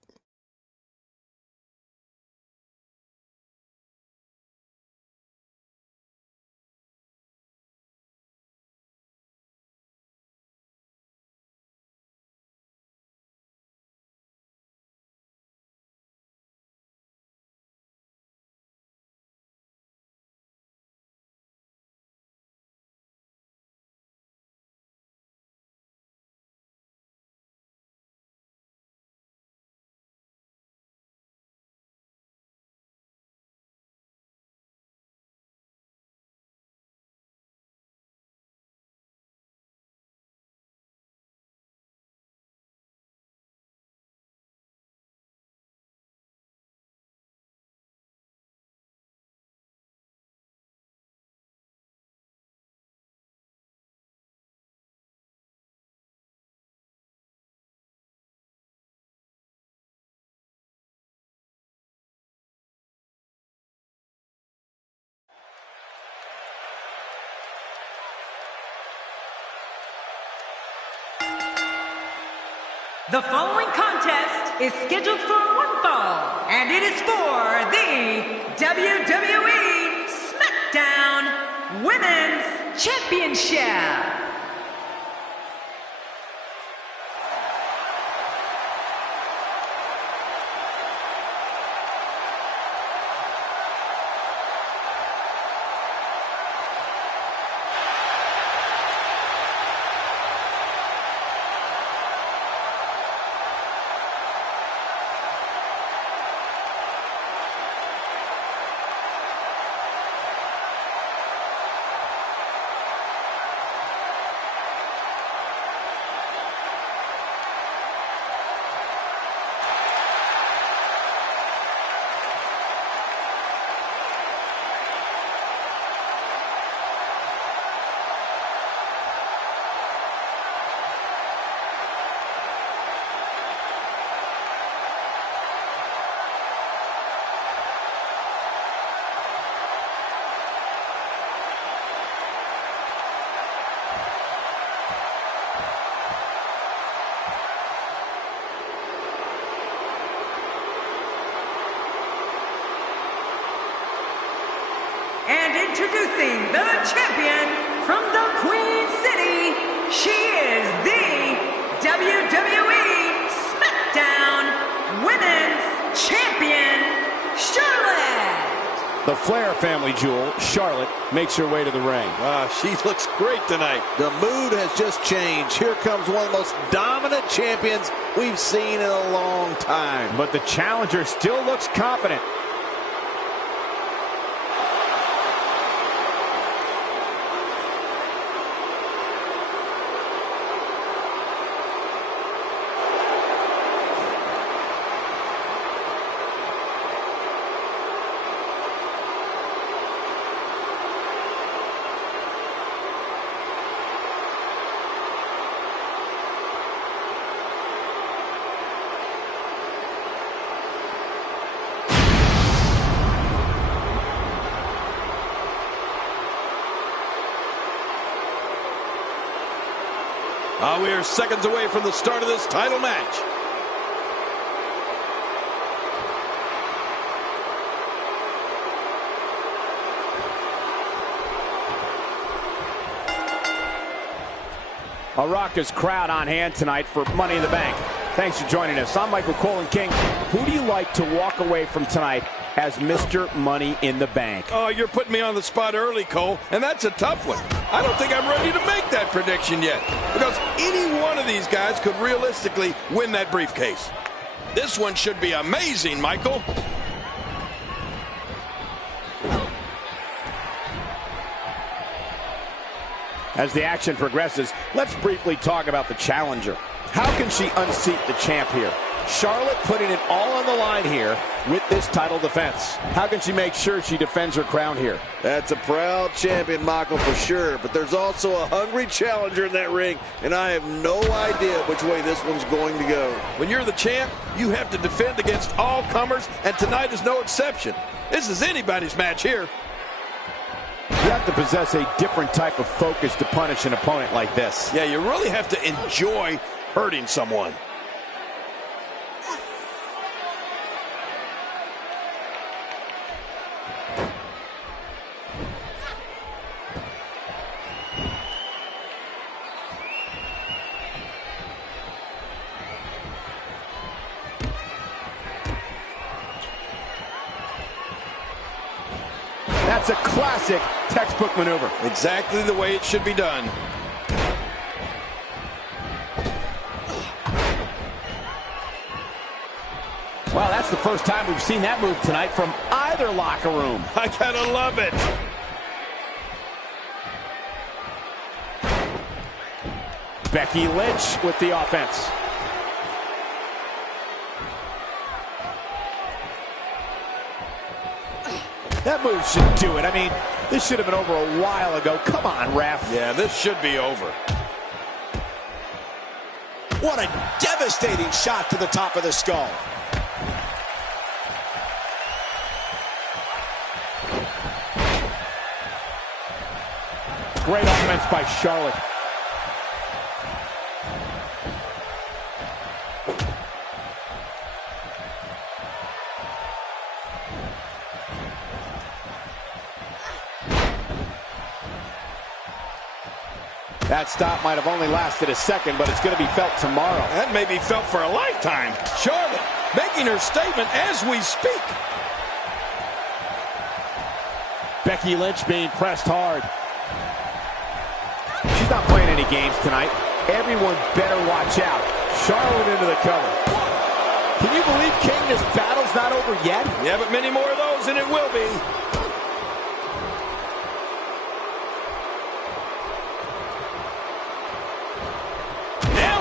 The following contest is scheduled for one fall, and it is for the WWE SmackDown Women's Championship. And introducing the champion from the Queen City, she is the WWE SmackDown Women's Champion, Charlotte. The Flair family jewel, Charlotte, makes her way to the ring. She looks great tonight. The mood has just changed. Here comes one of the most dominant champions we've seen in a long time. But the challenger still looks confident. We are seconds away from the start of this title match. A raucous crowd on hand tonight for Money in the Bank. Thanks for joining us. I'm Michael Cole King. Who do you like to walk away from tonight as Mr. Money in the Bank? Oh, you're putting me on the spot early, Cole, and that's a tough one. I don't think I'm ready to make that prediction yet, because any one of these guys could realistically win that briefcase. This one should be amazing, Michael. As the action progresses, let's briefly talk about the challenger. How can she unseat the champ here? Charlotte putting it all on the line here with this title defense. How can she make sure she defends her crown here? That's a proud champion, Michael, for sure. But there's also a hungry challenger in that ring, and I have no idea which way this one's going to go. When you're the champ, you have to defend against all comers, and tonight is no exception. This is anybody's match here. You have to possess a different type of focus to punish an opponent like this. Yeah, you really have to enjoy hurting someone. That's a classic textbook maneuver. Exactly the way it should be done. Well, that's the first time we've seen that move tonight from either locker room. I gotta love it. Becky Lynch with the offense. That move should do it. I mean, this should have been over a while ago. Come on, ref. Yeah, this should be over. What a devastating shot to the top of the skull. Great offense by Charlotte. That stop might have only lasted a second, but it's going to be felt tomorrow. That may be felt for a lifetime. Charlotte making her statement as we speak. Becky Lynch being pressed hard. She's not playing any games tonight. Everyone better watch out. Charlotte into the cover. Can you believe, King, this battle's not over yet? Yeah, but many more of those, and it will be.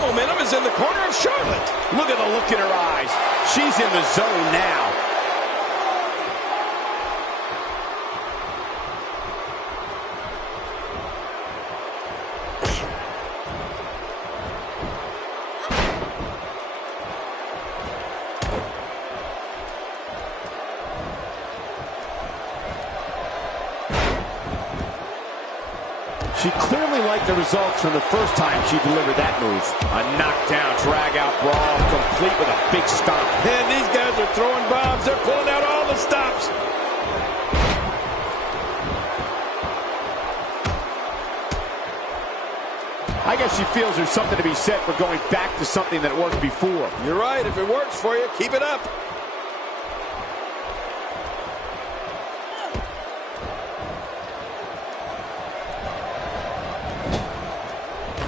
Momentum is in the corner of Charlotte. Look at the look in her eyes. She's in the zone now. She clearly liked the results from the first time she delivered that move. A knockdown, drag-out brawl, complete with a big stomp. Man, these guys are throwing bombs. They're pulling out all the stops. I guess she feels there's something to be said for going back to something that worked before. You're right. If it works for you, keep it up.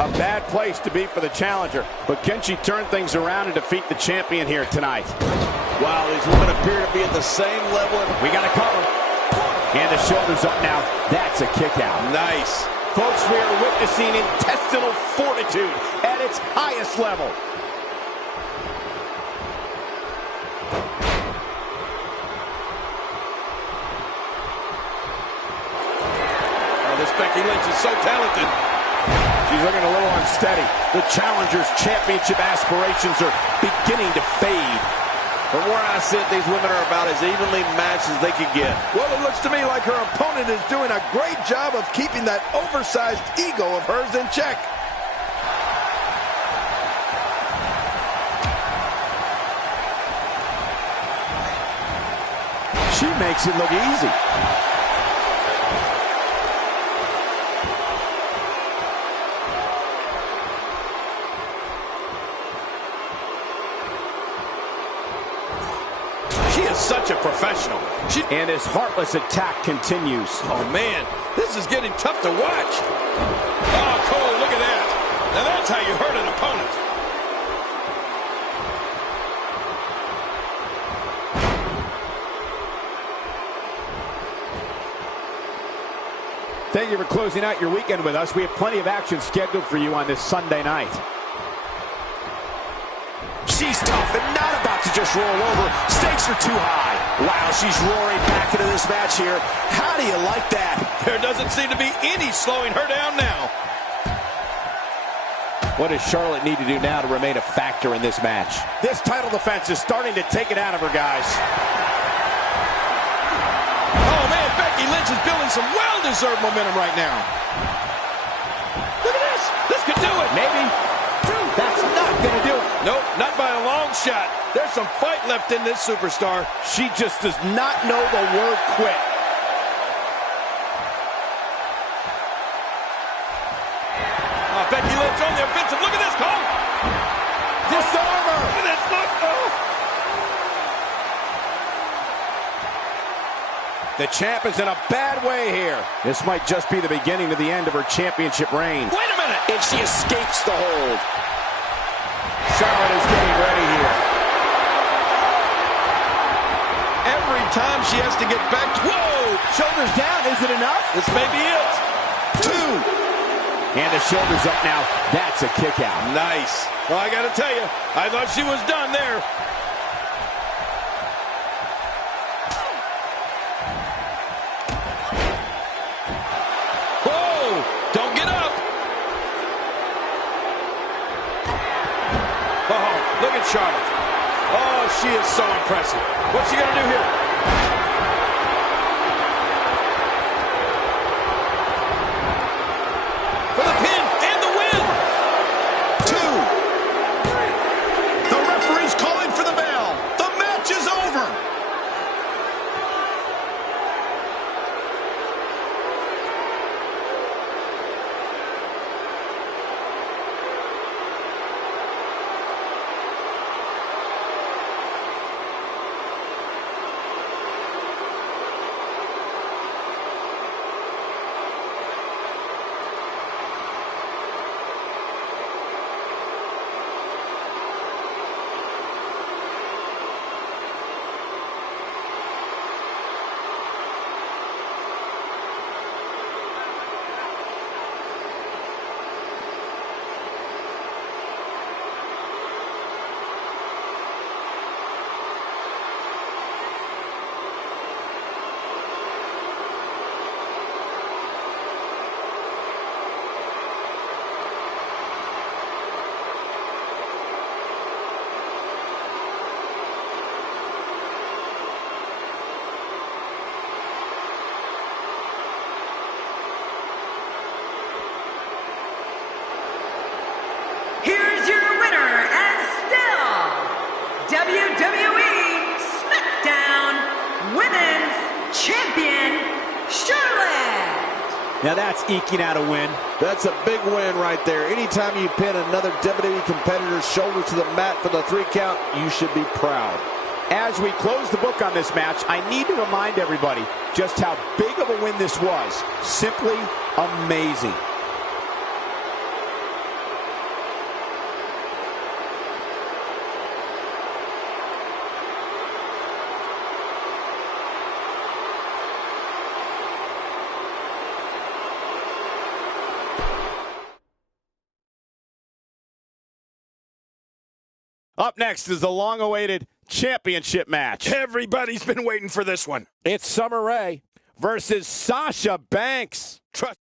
A bad place to be for the challenger, but can she turn things around and defeat the champion here tonight? Wow, these women appear to be at the same level. We got to cover. And the shoulders up now. That's a kick out. Nice. Folks, we are witnessing intestinal fortitude at its highest level. Oh, this Becky Lynch is so talented. She's looking a little unsteady. The challenger's championship aspirations are beginning to fade. From where I sit, these women are about as evenly matched as they could get. Well, it looks to me like her opponent is doing a great job of keeping that oversized ego of hers in check. She makes it look easy. is such a professional. And his heartless attack continues. Oh, man, this is getting tough to watch. Oh, Cole, look at that. Now that's how you hurt an opponent. Thank you for closing out your weekend with us. We have plenty of action scheduled for you on this Sunday night. She's tough and not about to just roll over. Stakes are too high. Wow, she's roaring back into this match here. How do you like that? There doesn't seem to be any slowing her down now. What does Charlotte need to do now to remain a factor in this match? This title defense is starting to take it out of her, guys. Oh, man, Becky Lynch is building some well-deserved momentum right now. Look at this. This could do it. Maybe. That's not going to do it. Nope, not by a long shot. There's some fight left in this superstar. She just does not know the word quit. Becky Lynch on the offensive. Look at this, Cole. Disarm her. Look at this. Look. Oh. The champ is in a bad way here. This might just be the beginning to the end of her championship reign. Wait a minute. And she escapes the hold. Charlotte is getting ready here. Every time she has to get back. Whoa! Shoulders down. Is it enough? This may be it. 2. And the shoulders up now. That's a kick out. Nice. Well, I got to tell you, I thought she was done there. Whoa! Don't get up. Oh, look at Charlotte. Oh, she is so impressive. What's she going to do here? For the pin and the win. 2. The referee's calling for the bell. The match is over. Here's your winner and still WWE SmackDown Women's Champion, Charlotte. Now that's eking out a win. That's a big win right there. Anytime you pin another WWE competitor's shoulder to the mat for the 3 count, you should be proud. As we close the book on this match, I need to remind everybody just how big of a win this was. Simply amazing. Up next is the long-awaited championship match. Everybody's been waiting for this one. It's Summer Rae versus Sasha Banks. Trust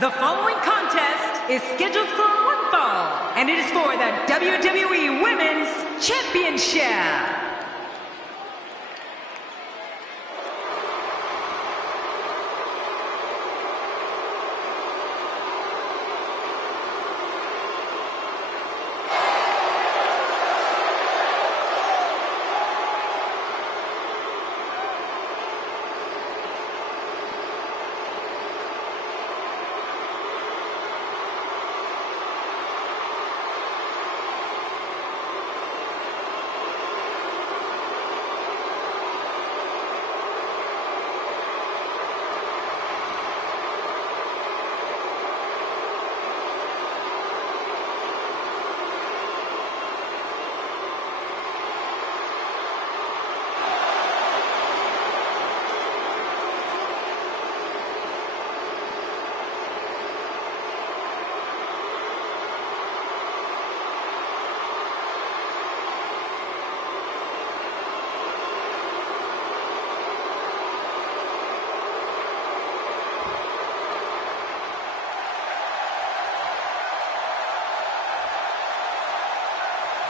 The following contest is scheduled for one fall, and it is for the WWE Women's Championship.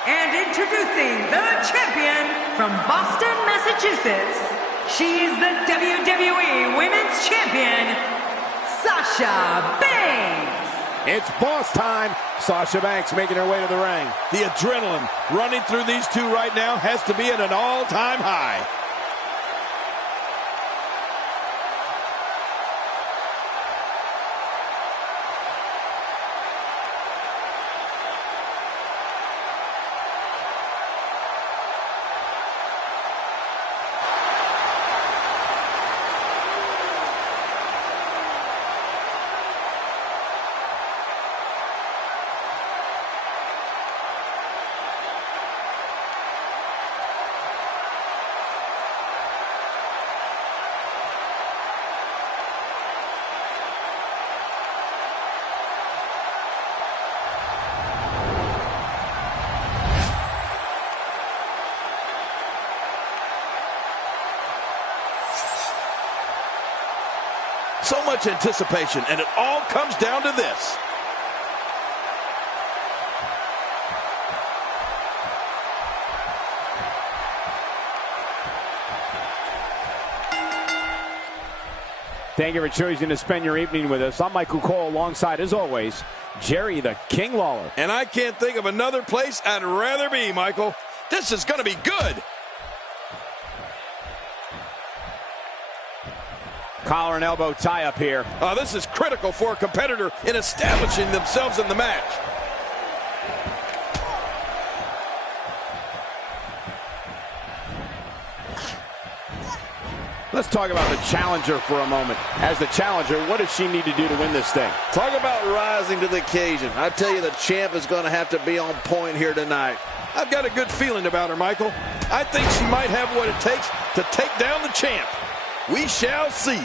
And introducing the champion from Boston, Massachusetts, she's the WWE Women's Champion, Sasha Banks. It's boss time. Sasha Banks making her way to the ring. The adrenaline running through these two right now has to be at an all-time high. So much anticipation, and it all comes down to this. Thank you for choosing to spend your evening with us. I'm Michael Cole, alongside, as always, Jerry the King Lawler. And I can't think of another place I'd rather be, Michael. This is going to be good. Collar and elbow tie up here. This is critical for a competitor in establishing themselves in the match. Let's talk about the challenger for a moment. As the challenger, what does she need to do to win this thing? Talk about rising to the occasion. I tell you, the champ is going to have to be on point here tonight. I've got a good feeling about her, Michael. I think she might have what it takes to take down the champ. We shall see.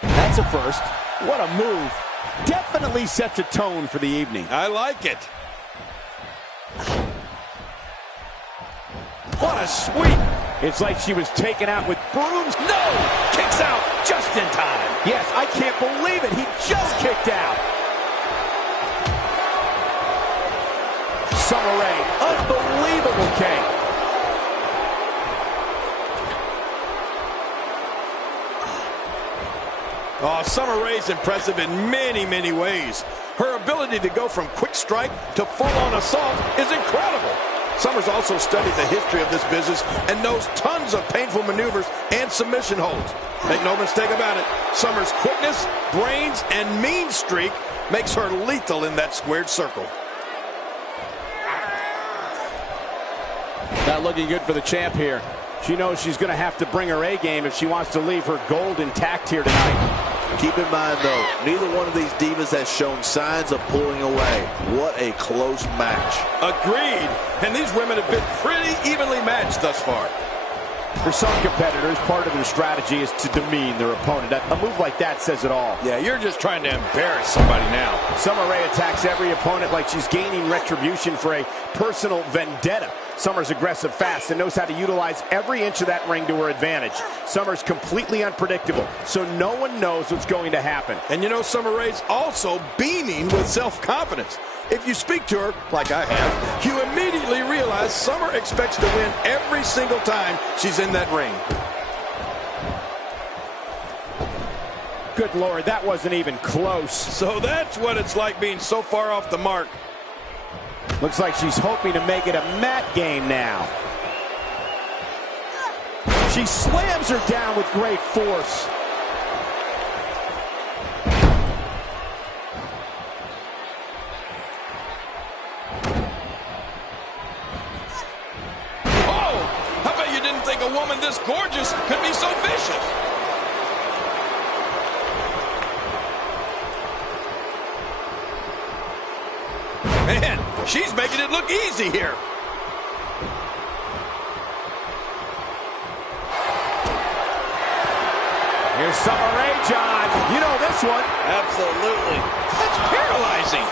That's a first. What a move. Definitely sets a tone for the evening. I like it. What a sweep. It's like she was taken out with brooms. No! Kicks out just in time. Yes, I can't believe it. He just kicked out. Summer Rae, unbelievable kick. Summer Rae's impressive in many, many ways. Her ability to go from quick strike to full-on assault is incredible. Summer's also studied the history of this business and knows tons of painful maneuvers and submission holds. Make no mistake about it, Summer's quickness, brains, and mean streak makes her lethal in that squared circle. Not looking good for the champ here. She knows she's going to have to bring her A game if she wants to leave her gold intact here tonight. Keep in mind, though, neither one of these divas has shown signs of pulling away. What a close match. Agreed. And these women have been pretty evenly matched thus far. For some competitors, part of their strategy is to demean their opponent. A move like that says it all. Yeah, you're just trying to embarrass somebody now. Summer Rae attacks every opponent like she's gaining retribution for a personal vendetta. Summer's aggressive fast and knows how to utilize every inch of that ring to her advantage. Summer's completely unpredictable, so no one knows what's going to happen. And you know, Summer Rae's also beaming with self-confidence. If you speak to her, like I have, you immediately realize Summer expects to win every single time she's in that ring. Good Lord, that wasn't even close. So that's what it's like being so far off the mark. Looks like she's hoping to make it a mat game now. She slams her down with great force. Oh, I bet you didn't think a woman this gorgeous could be so vicious. Man, she's making it look easy here. Here's Summer Rae, John. You know this one. Absolutely. That's paralyzing.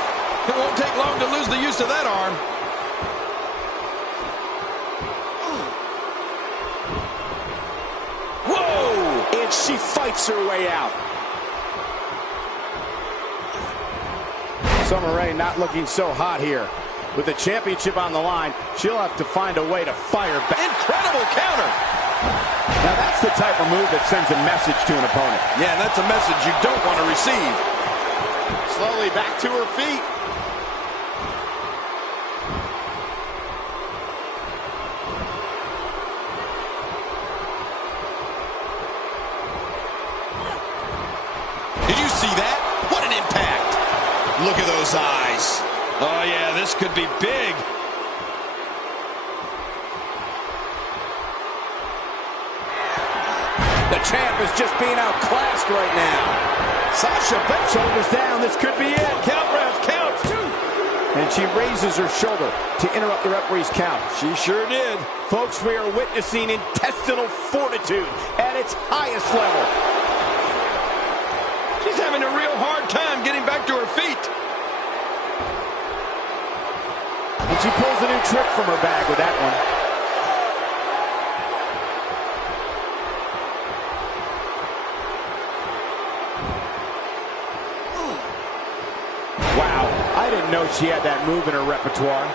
It won't take long to lose the use of that arm. Whoa! And she fights her way out. Summer Rae not looking so hot here. With the championship on the line, she'll have to find a way to fire back. Incredible counter. Now that's the type of move that sends a message to an opponent. Yeah, that's a message you don't want to receive. Slowly back to her feet. Did you see that? What an impact. Look at those eyes. Oh, yeah, this could be big. The champ is just being outclassed right now. Sasha bent shoulders down. This could be it. Count, ref, count. And she raises her shoulder to interrupt the referee's count. She sure did. Folks, we are witnessing intestinal fortitude at its highest level. She's having a real hard time getting back to her feet. And she pulls a new trick from her bag with that one. Wow, I didn't know she had that move in her repertoire.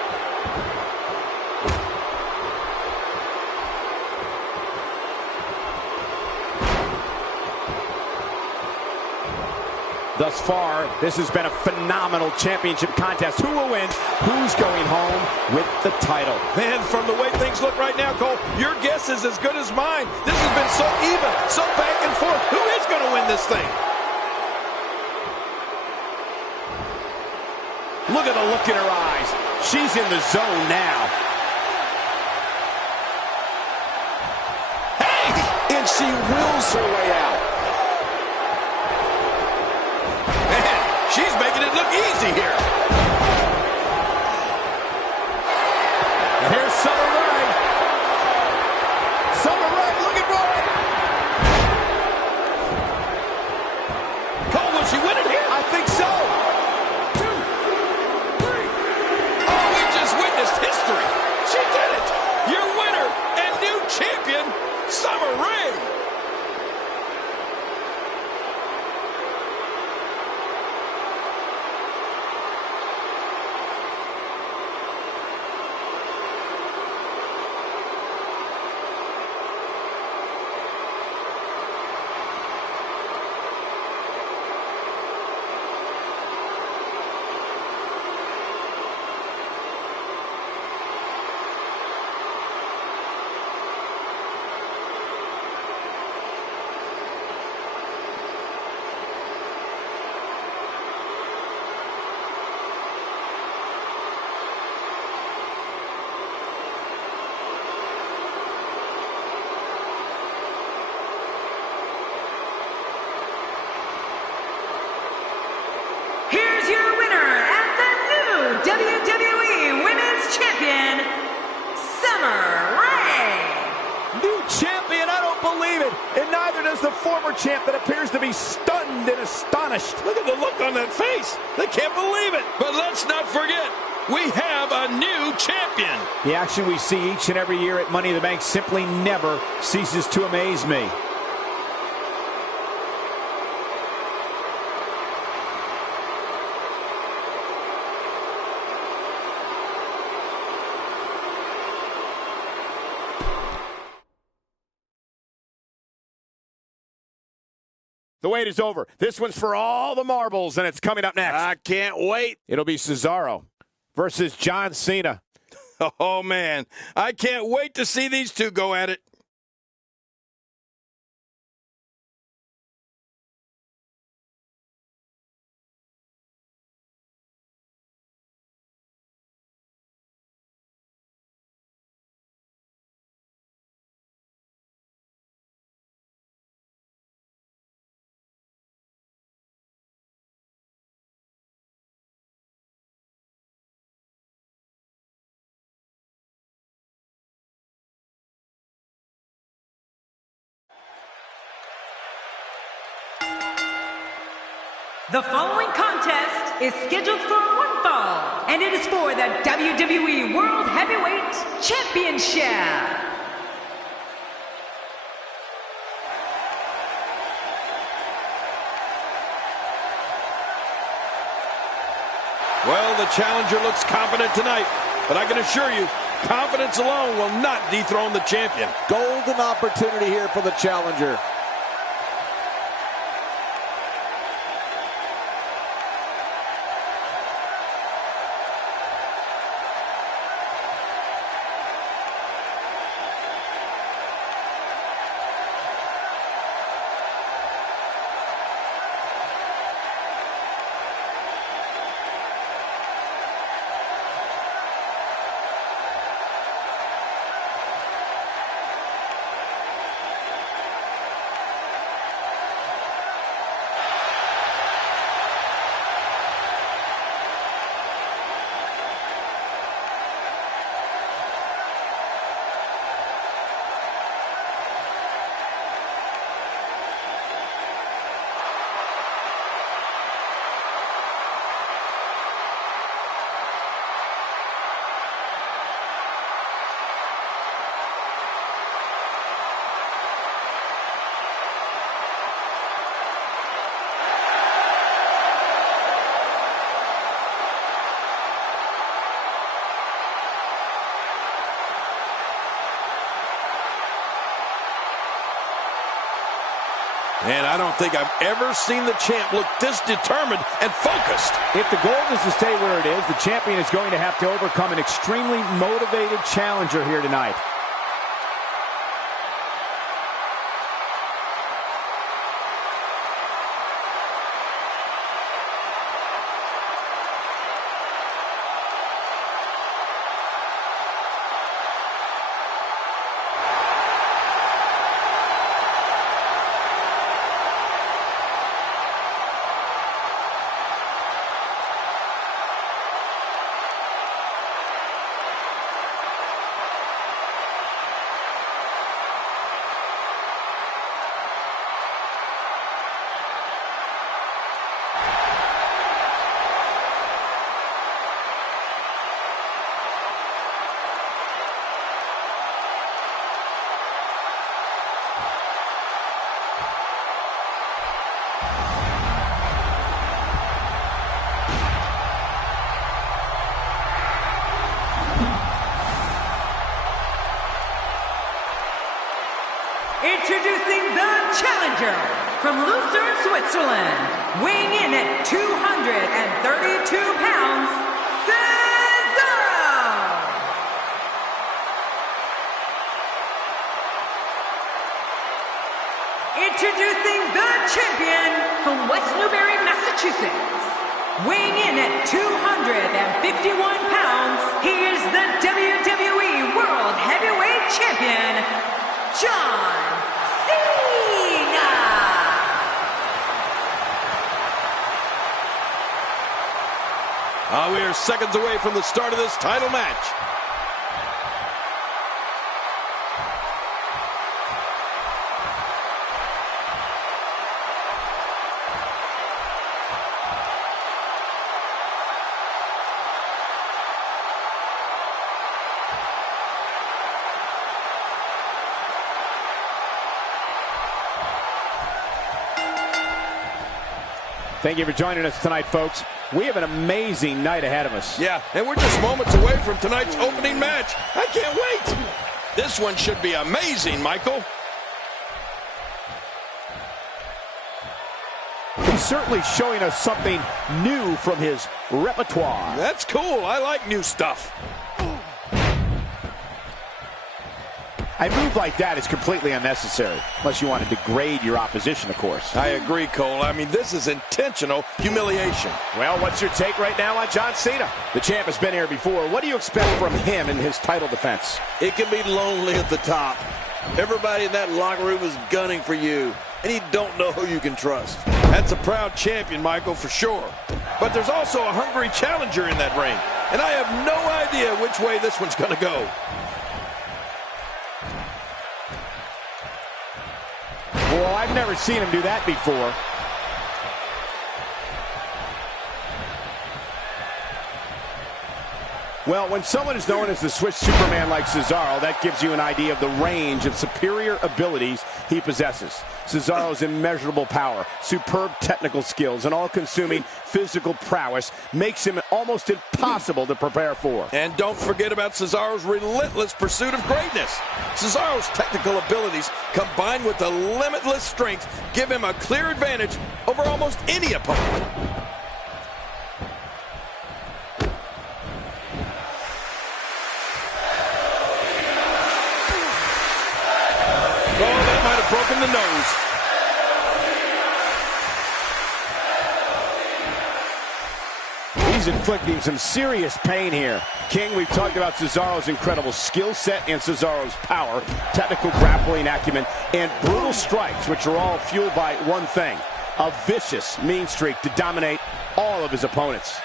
Thus far, this has been a phenomenal championship contest. Who will win? Who's going home with the title? Man, from the way things look right now, Cole, your guess is as good as mine. This has been so even, so back and forth. Who is going to win this thing? Look at the look in her eyes. She's in the zone now. Hey! And she wills her way out. She's making it look easy here. And here's Summer Rae. Summer Rae looking for it. Cole, will she win it here? I think so. 2, 3. Oh, we just witnessed history. She did it. Your winner and new champion, Summer Rae. Here's your winner and the new WWE Women's Champion, Summer Rae. New champion, I don't believe it. And neither does the former champ that appears to be stunned and astonished. Look at the look on that face. They can't believe it. But let's not forget, we have a new champion. The action we see each and every year at Money in the Bank simply never ceases to amaze me. The wait is over. This one's for all the marbles, and it's coming up next. I can't wait. It'll be Cesaro versus John Cena. Oh, man. I can't wait to see these two go at it. The following contest is scheduled for one fall, and it is for the WWE World Heavyweight Championship. Well, the challenger looks confident tonight, but I can assure you, confidence alone will not dethrone the champion. Golden opportunity here for the challenger. And I don't think I've ever seen the champ look this determined and focused. If the goal is to stay where it is, the champion is going to have to overcome an extremely motivated challenger here tonight. Introducing the challenger from Lucerne, Switzerland, weighing in at 232 pounds, Cesaro! Introducing the champion from West Newbury, Massachusetts, weighing in at 251 pounds, he is the WWE World Heavyweight Champion, John Cena! We are seconds away from the start of this title match. Thank you for joining us tonight, folks. We have an amazing night ahead of us. Yeah, and we're just moments away from tonight's opening match. I can't wait. This one should be amazing, Michael. He's certainly showing us something new from his repertoire. That's cool. I like new stuff. A move like that is completely unnecessary, unless you want to degrade your opposition, of course. I agree, Cole. I mean, this is intentional humiliation. Well, what's your take right now on John Cena? The champ has been here before. What do you expect from him in his title defense? It can be lonely at the top. Everybody in that locker room is gunning for you, and you don't know who you can trust. That's a proud champion, Michael, for sure. But there's also a hungry challenger in that ring, and I have no idea which way this one's going to go. Well, I've never seen him do that before. Well, when someone is known as the Swiss Superman like Cesaro, that gives you an idea of the range of superior abilities he possesses. Cesaro's immeasurable power, superb technical skills, and all-consuming physical prowess makes him almost impossible to prepare for. And don't forget about Cesaro's relentless pursuit of greatness. Cesaro's technical abilities, combined with the limitless strength, give him a clear advantage over almost any opponent. Broken the nose. He's inflicting some serious pain here. King, we've talked about Cesaro's incredible skill set and Cesaro's power, technical grappling acumen, and brutal strikes, which are all fueled by one thing, a vicious mean streak to dominate all of his opponents.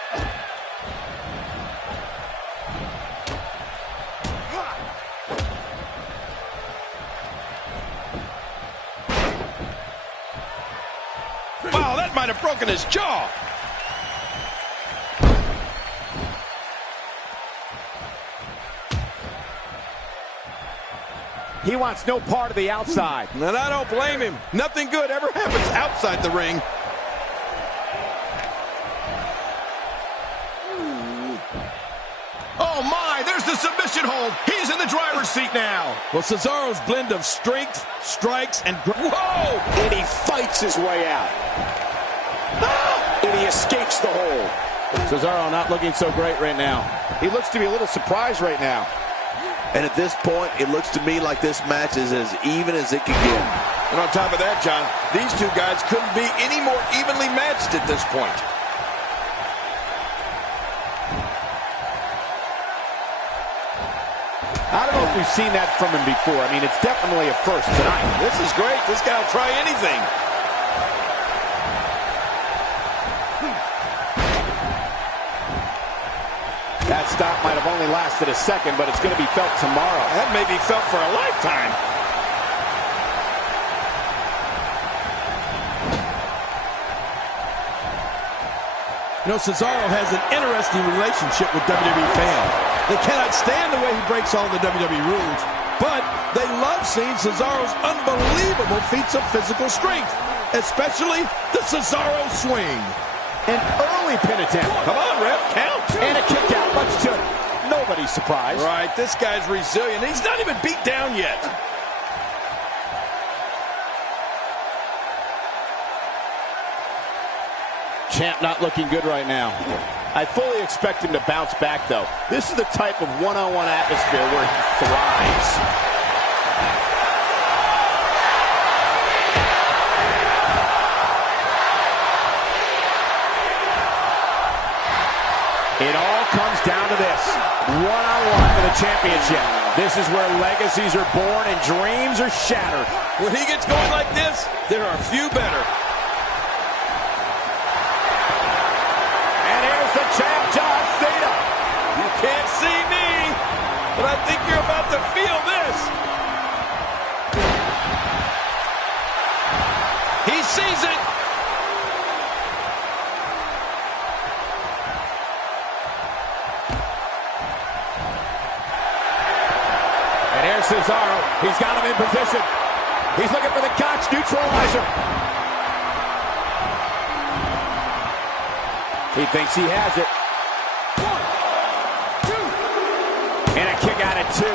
Wow, that might have broken his jaw. He wants no part of the outside. And I don't blame him. Nothing good ever happens outside the ring. Oh my, there's the submission hold. He's in the driver's seat now. Well, Cesaro's blend of strength, strikes, and whoa! And he fights his way out. And he escapes the hold. Cesaro not looking so great right now. He looks to be a little surprised right now. And at this point, it looks to me like this match is as even as it can get. And on top of that, John, these two guys couldn't be any more evenly matched at this point. I don't know if we've seen that from him before. I mean, it's definitely a first tonight. This is great. This guy will try anything. That stop might have only lasted a second, but it's going to be felt tomorrow. That may be felt for a lifetime. You know, Cesaro has an interesting relationship with WWE fans. They cannot stand the way he breaks all the WWE rules, but they love seeing Cesaro's unbelievable feats of physical strength, especially the Cesaro swing. An early pin attempt. Come on, ref, count. And a kick out, much to nobody's surprise. Right, this guy's resilient. He's not even beat down yet. Champ not looking good right now. I fully expect him to bounce back, though. This is the type of one-on-one atmosphere where he thrives. It all comes down to this. One-on-one for the championship. This is where legacies are born and dreams are shattered. When he gets going like this, there are few better. And here's the champ, John Cena. You can't see me, but I think you're about to feel this. He sees it. And here's Cesaro. He's got him in position. He's looking for the Gotch neutralizer. He thinks he has it. 1, 2. And a kick out at 2.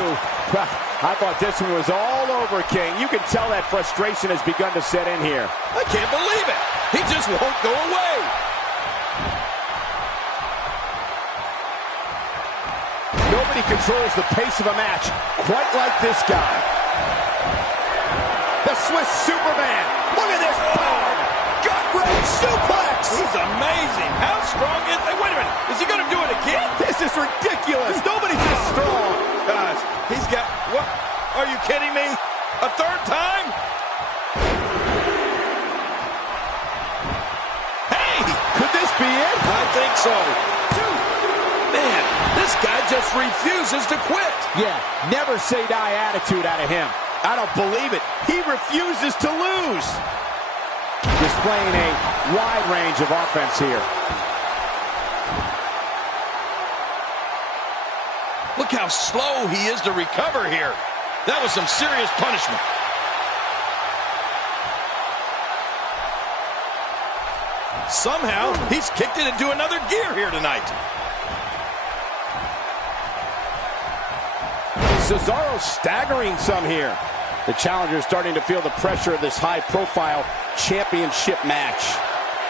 Well, I thought this one was all over, King. You can tell that frustration has begun to set in here. I can't believe it. He just won't go away. Nobody controls the pace of a match quite like this guy. The Swiss Superman. Look at this power. Gut-wrench suplex. He's amazing. How strong is he? Wait a minute. Is he going to do it again? This is ridiculous. Nobody's this strong. Gosh, he's got... What? Are you kidding me? A third time? Hey! Could this be it? I think so. 2. Man, this guy just refuses to quit. Yeah, never say die attitude out of him. I don't believe it. He refuses to lose. Displaying a wide range of offense here. Look how slow he is to recover here. That was some serious punishment. Somehow, he's kicked it into another gear here tonight. Cesaro staggering some here. The challenger is starting to feel the pressure of this high-profile championship match.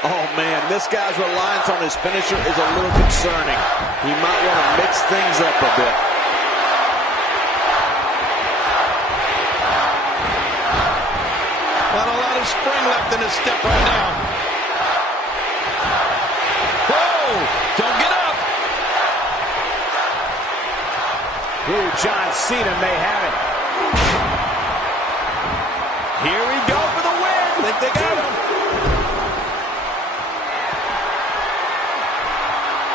Oh, man, this guy's reliance on his finisher is a little concerning. He might want to mix things up a bit. Not a lot of spring left in his step right now. Whoa! Don't get up! Ooh, John Cena may have it. Here we go for the win. I think they got him.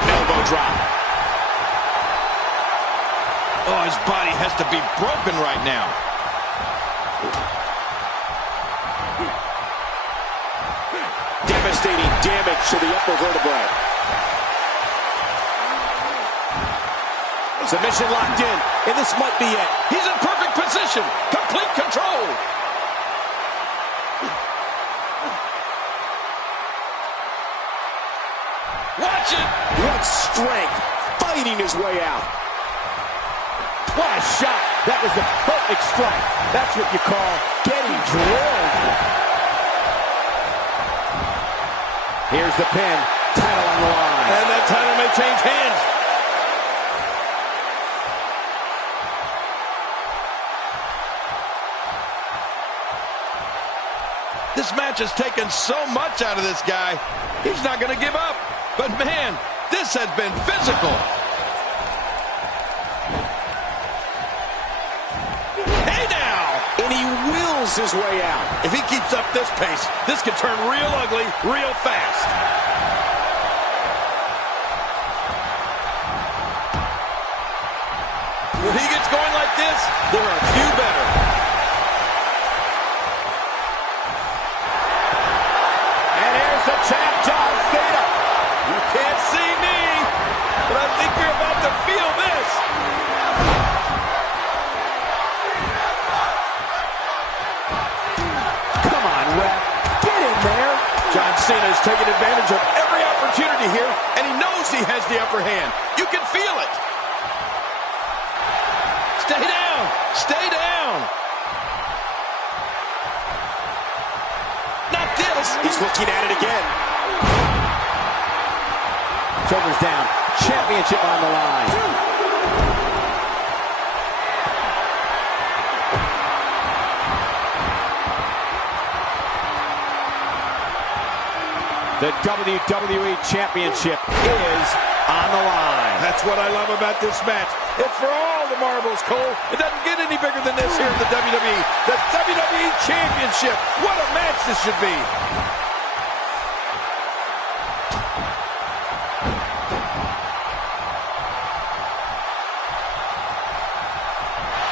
Elbow drop. Oh, his body has to be broken right now. Devastating damage to the upper vertebrae. Submission locked in, and this might be it. He's in perfect position. Complete control. Watch it. What strength, fighting his way out. What a shot. That was the perfect strike. That's what you call getting drilled. Here's the pin. Title on the line. And that title may change hands. This match has taken so much out of this guy. He's not going to give up. But man, this has been physical. Hey now! And he wills his way out. If he keeps up this pace, this could turn real ugly real fast. When he gets going like this, there are a few better. And here's the champ, John Cena. You can't see me, but I think you're about to feel this. Come on, ref. Get in there. John Cena is taking advantage of every opportunity here, and he knows he has the upper hand. You can feel it. Stay down. Stay down. Not this. He's looking at it again. Shoulders down. Championship on the line. The WWE Championship is on the line. That's what I love about this match. It's for all the marbles, Cole. It doesn't get any bigger than this here in the WWE. The WWE Championship. What a match this should be.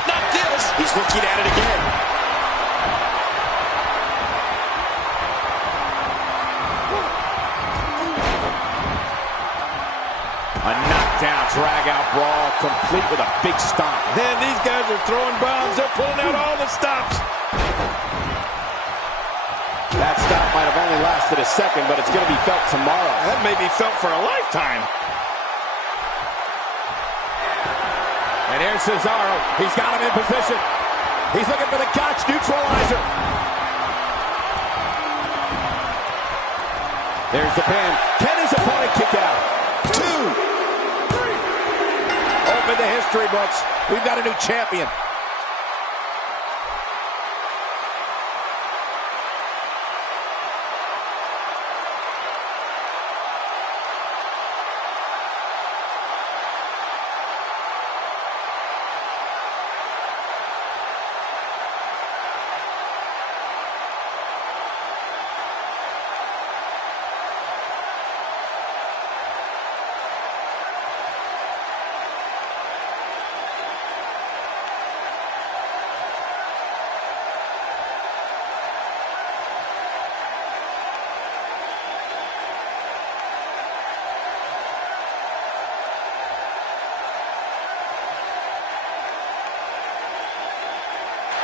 Not this. He's looking at it again. A knockdown, drag-out brawl, complete with a big stomp. Man, these guys are throwing bombs. They're pulling out all the stops. That stop might have only lasted just in a second, but it's going to be felt tomorrow. That may be felt for a lifetime. And here's Cesaro. He's got him in position. He's looking for the Gotch neutralizer. There's the pin. Can his opponent kick out? 2, 3. Open the history books. We've got a new champion.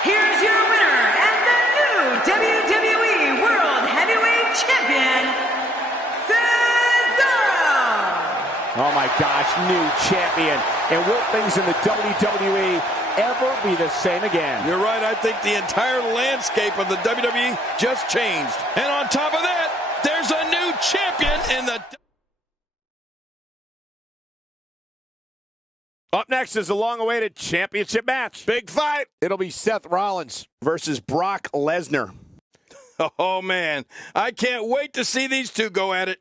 Here's your winner and the new WWE World Heavyweight Champion, Cesaro! Oh my gosh, new champion. And will things in the WWE ever be the same again? You're right. I think the entire landscape of the WWE just changed. And on top of that, there's a new champion in the... Up next is a long-awaited championship match. Big fight. It'll be Seth Rollins versus Brock Lesnar. Oh, man. I can't wait to see these two go at it.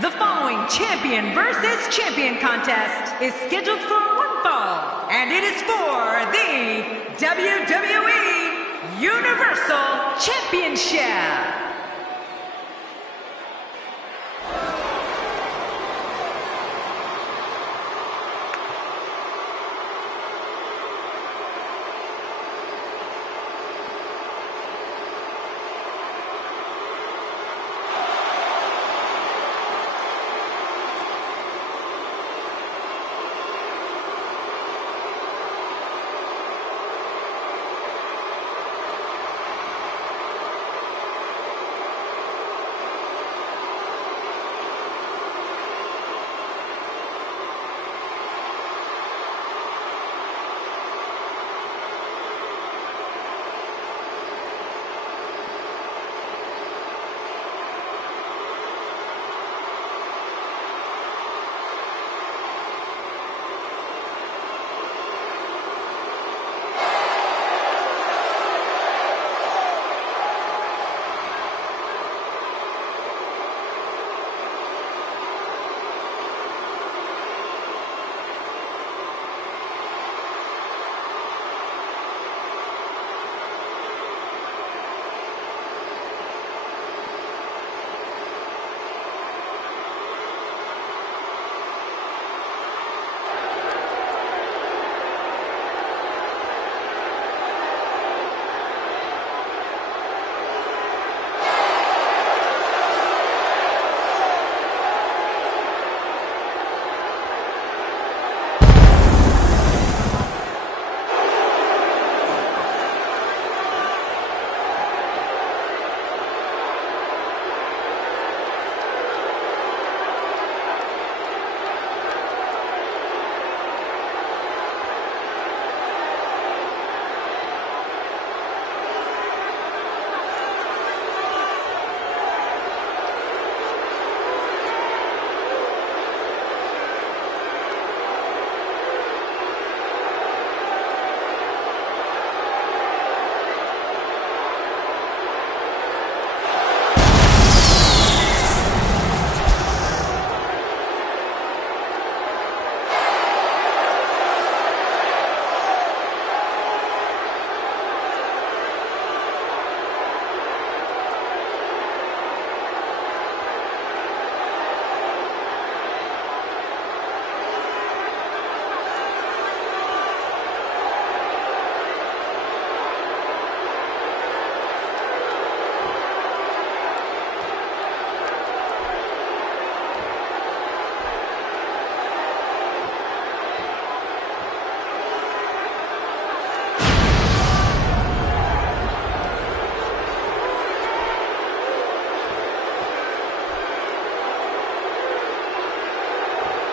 The following champion versus champion contest is scheduled for one fall, and it is for the WWE Universal Championship.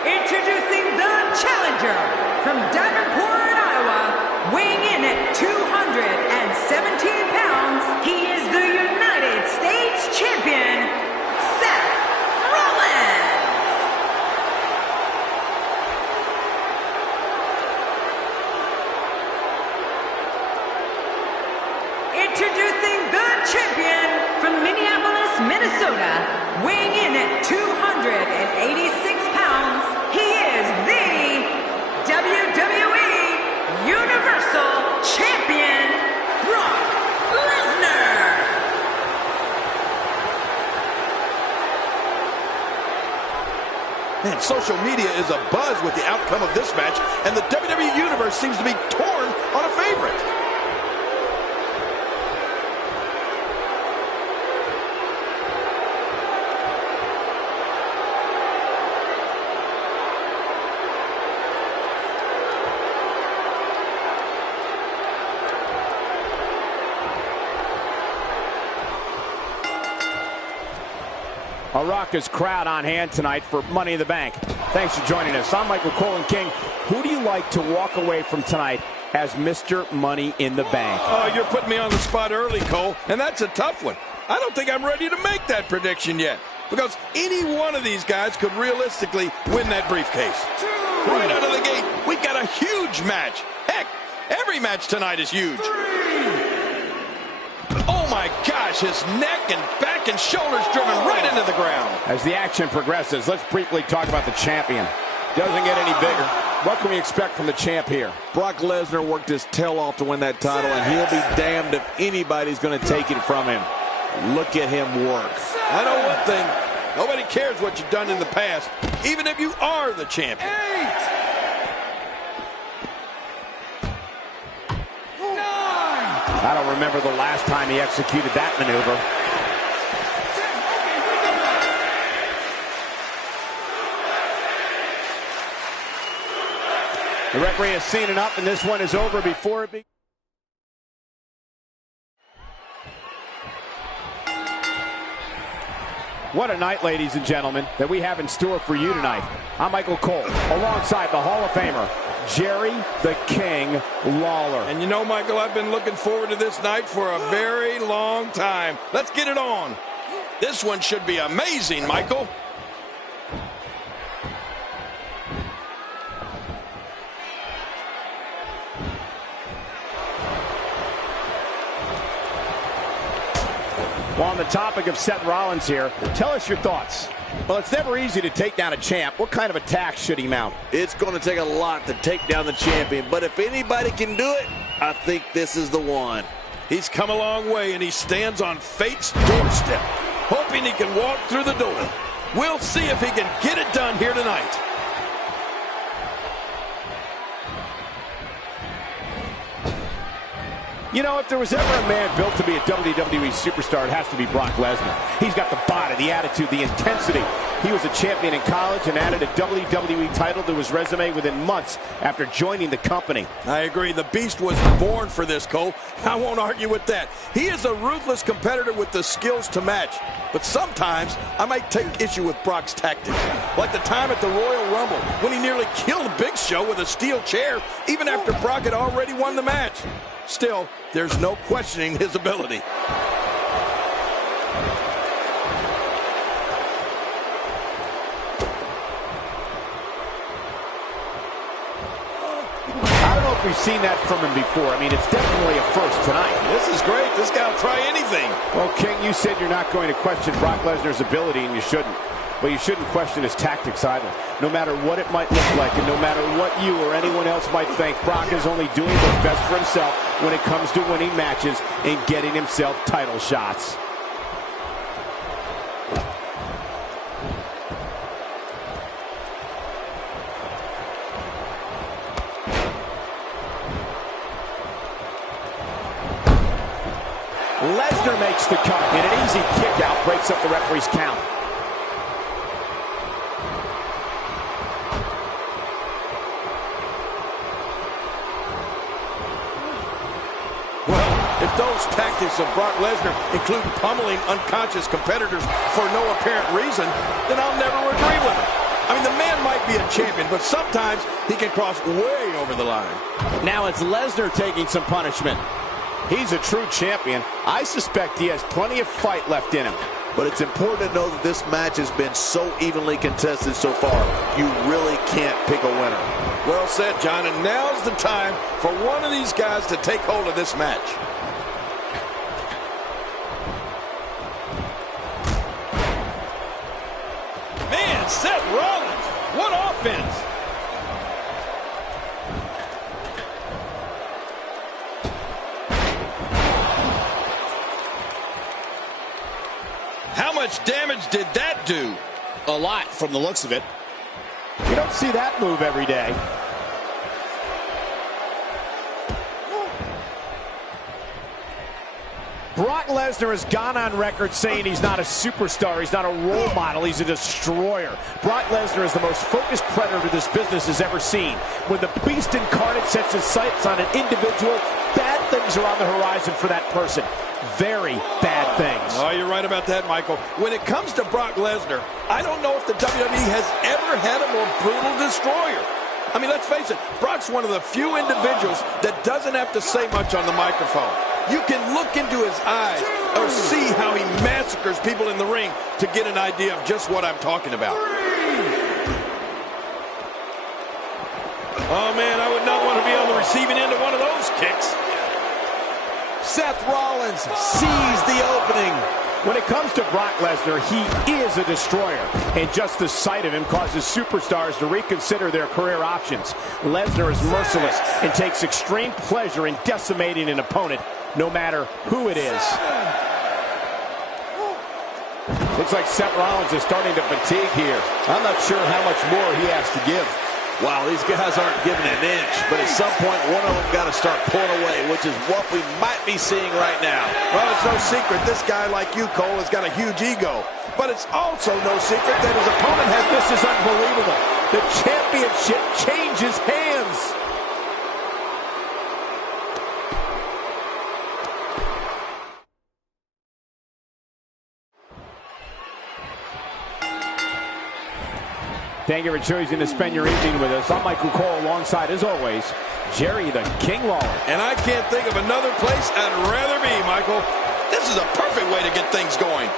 Introducing the challenger from Davenport, Iowa, weighing in at 217 pounds, he is the United States Champion, Seth Rollins. Introducing the champion from Minneapolis, Minnesota, weighing in at 286 pounds, he is the WWE Universal Champion, Brock Lesnar. Man, social media is abuzz with the outcome of this match, and the WWE Universe seems to be torn on a favorite. A raucous crowd on hand tonight for Money in the Bank. Thanks for joining us. I'm Michael Cole and King. Who do you like to walk away from tonight as Mr. Money in the Bank? Oh, you're putting me on the spot early, Cole, and that's a tough one. I don't think I'm ready to make that prediction yet, because any one of these guys could realistically win that briefcase. Right out of the gate, we've got a huge match. Heck, every match tonight is huge. Oh my gosh, his neck and back and shoulders driven right into the ground. As the action progresses, let's briefly talk about the champion. Doesn't get any bigger. What can we expect from the champ here? Brock Lesnar worked his tail off to win that title, and he'll be damned if anybody's going to take it from him. Look at him work. I know one thing. Nobody cares what you've done in the past, even if you are the champion. 9. I don't remember the last time he executed that maneuver. The referee has seen it up, and this one is over before it begins. What a night, ladies and gentlemen, that we have in store for you tonight. I'm Michael Cole, alongside the Hall of Famer, Jerry the King Lawler. And you know, Michael, I've been looking forward to this night for a very long time. Let's get it on. This one should be amazing, Michael. Well, on the topic of Seth Rollins here, tell us your thoughts. Well, it's never easy to take down a champ. What kind of attack should he mount? It's going to take a lot to take down the champion, but if anybody can do it, I think this is the one. He's come a long way, and he stands on fate's doorstep, hoping he can walk through the door. We'll see if he can get it done here tonight. You know, if there was ever a man built to be a WWE superstar, it has to be Brock Lesnar. He's got the body, the attitude, the intensity. He was a champion in college and added a WWE title to his resume within months after joining the company. I agree. The Beast was born for this, Cole. I won't argue with that. He is a ruthless competitor with the skills to match. But sometimes I might take issue with Brock's tactics. Like the time at the Royal Rumble when he nearly killed Big Show with a steel chair even after Brock had already won the match. Still, there's no questioning his ability. I don't know if we've seen that from him before. I mean, it's definitely a first tonight. This is great. This guy will try anything. Well, King, you said you're not going to question Brock Lesnar's ability, and you shouldn't. But you shouldn't question his tactics either. No matter what it might look like, and no matter what you or anyone else might think, Brock is only doing what's best for himself when it comes to winning matches and getting himself title shots. Lesnar makes the cut, and an easy kick out breaks up the referee's count. If those tactics of Brock Lesnar include pummeling unconscious competitors for no apparent reason, then I'll never agree with him. I mean, the man might be a champion, but sometimes he can cross way over the line. Now it's Lesnar taking some punishment. He's a true champion. I suspect he has plenty of fight left in him. But it's important to know that this match has been so evenly contested so far. You really can't pick a winner. Well said, John, and now's the time for one of these guys to take hold of this match. Man, Seth Rollins, what offense! How much damage did that do? A lot from the looks of it. You don't see that move every day. Brock Lesnar has gone on record saying he's not a superstar, he's not a role model, he's a destroyer. Brock Lesnar is the most focused predator this business has ever seen. When the beast incarnate sets his sights on an individual, bad things are on the horizon for that person. Very bad things. Oh, you're right about that, Michael. When it comes to Brock Lesnar, I don't know if the WWE has ever had a more brutal destroyer. I mean, let's face it, Brock's one of the few individuals that doesn't have to say much on the microphone. You can look into his eyes or see how he massacres people in the ring to get an idea of just what I'm talking about. Oh, man, I would not want to be on the receiving end of one of those kicks. Seth Rollins sees the opening. When it comes to Brock Lesnar, he is a destroyer. And just the sight of him causes superstars to reconsider their career options. Lesnar is merciless and takes extreme pleasure in decimating an opponent, no matter who it is. Looks like Seth Rollins is starting to fatigue here. I'm not sure how much more he has to give. Wow, these guys aren't giving an inch, but at some point, one of them got to start pulling away, which is what we might be seeing right now. Well, it's no secret this guy like you, Cole, has got a huge ego. But it's also no secret that his opponent has... This is unbelievable. The championship changes hands. Thank you for choosing to spend your evening with us. I'm Michael Cole alongside, as always, Jerry the King Lawler. And I can't think of another place I'd rather be, Michael. This is a perfect way to get things going.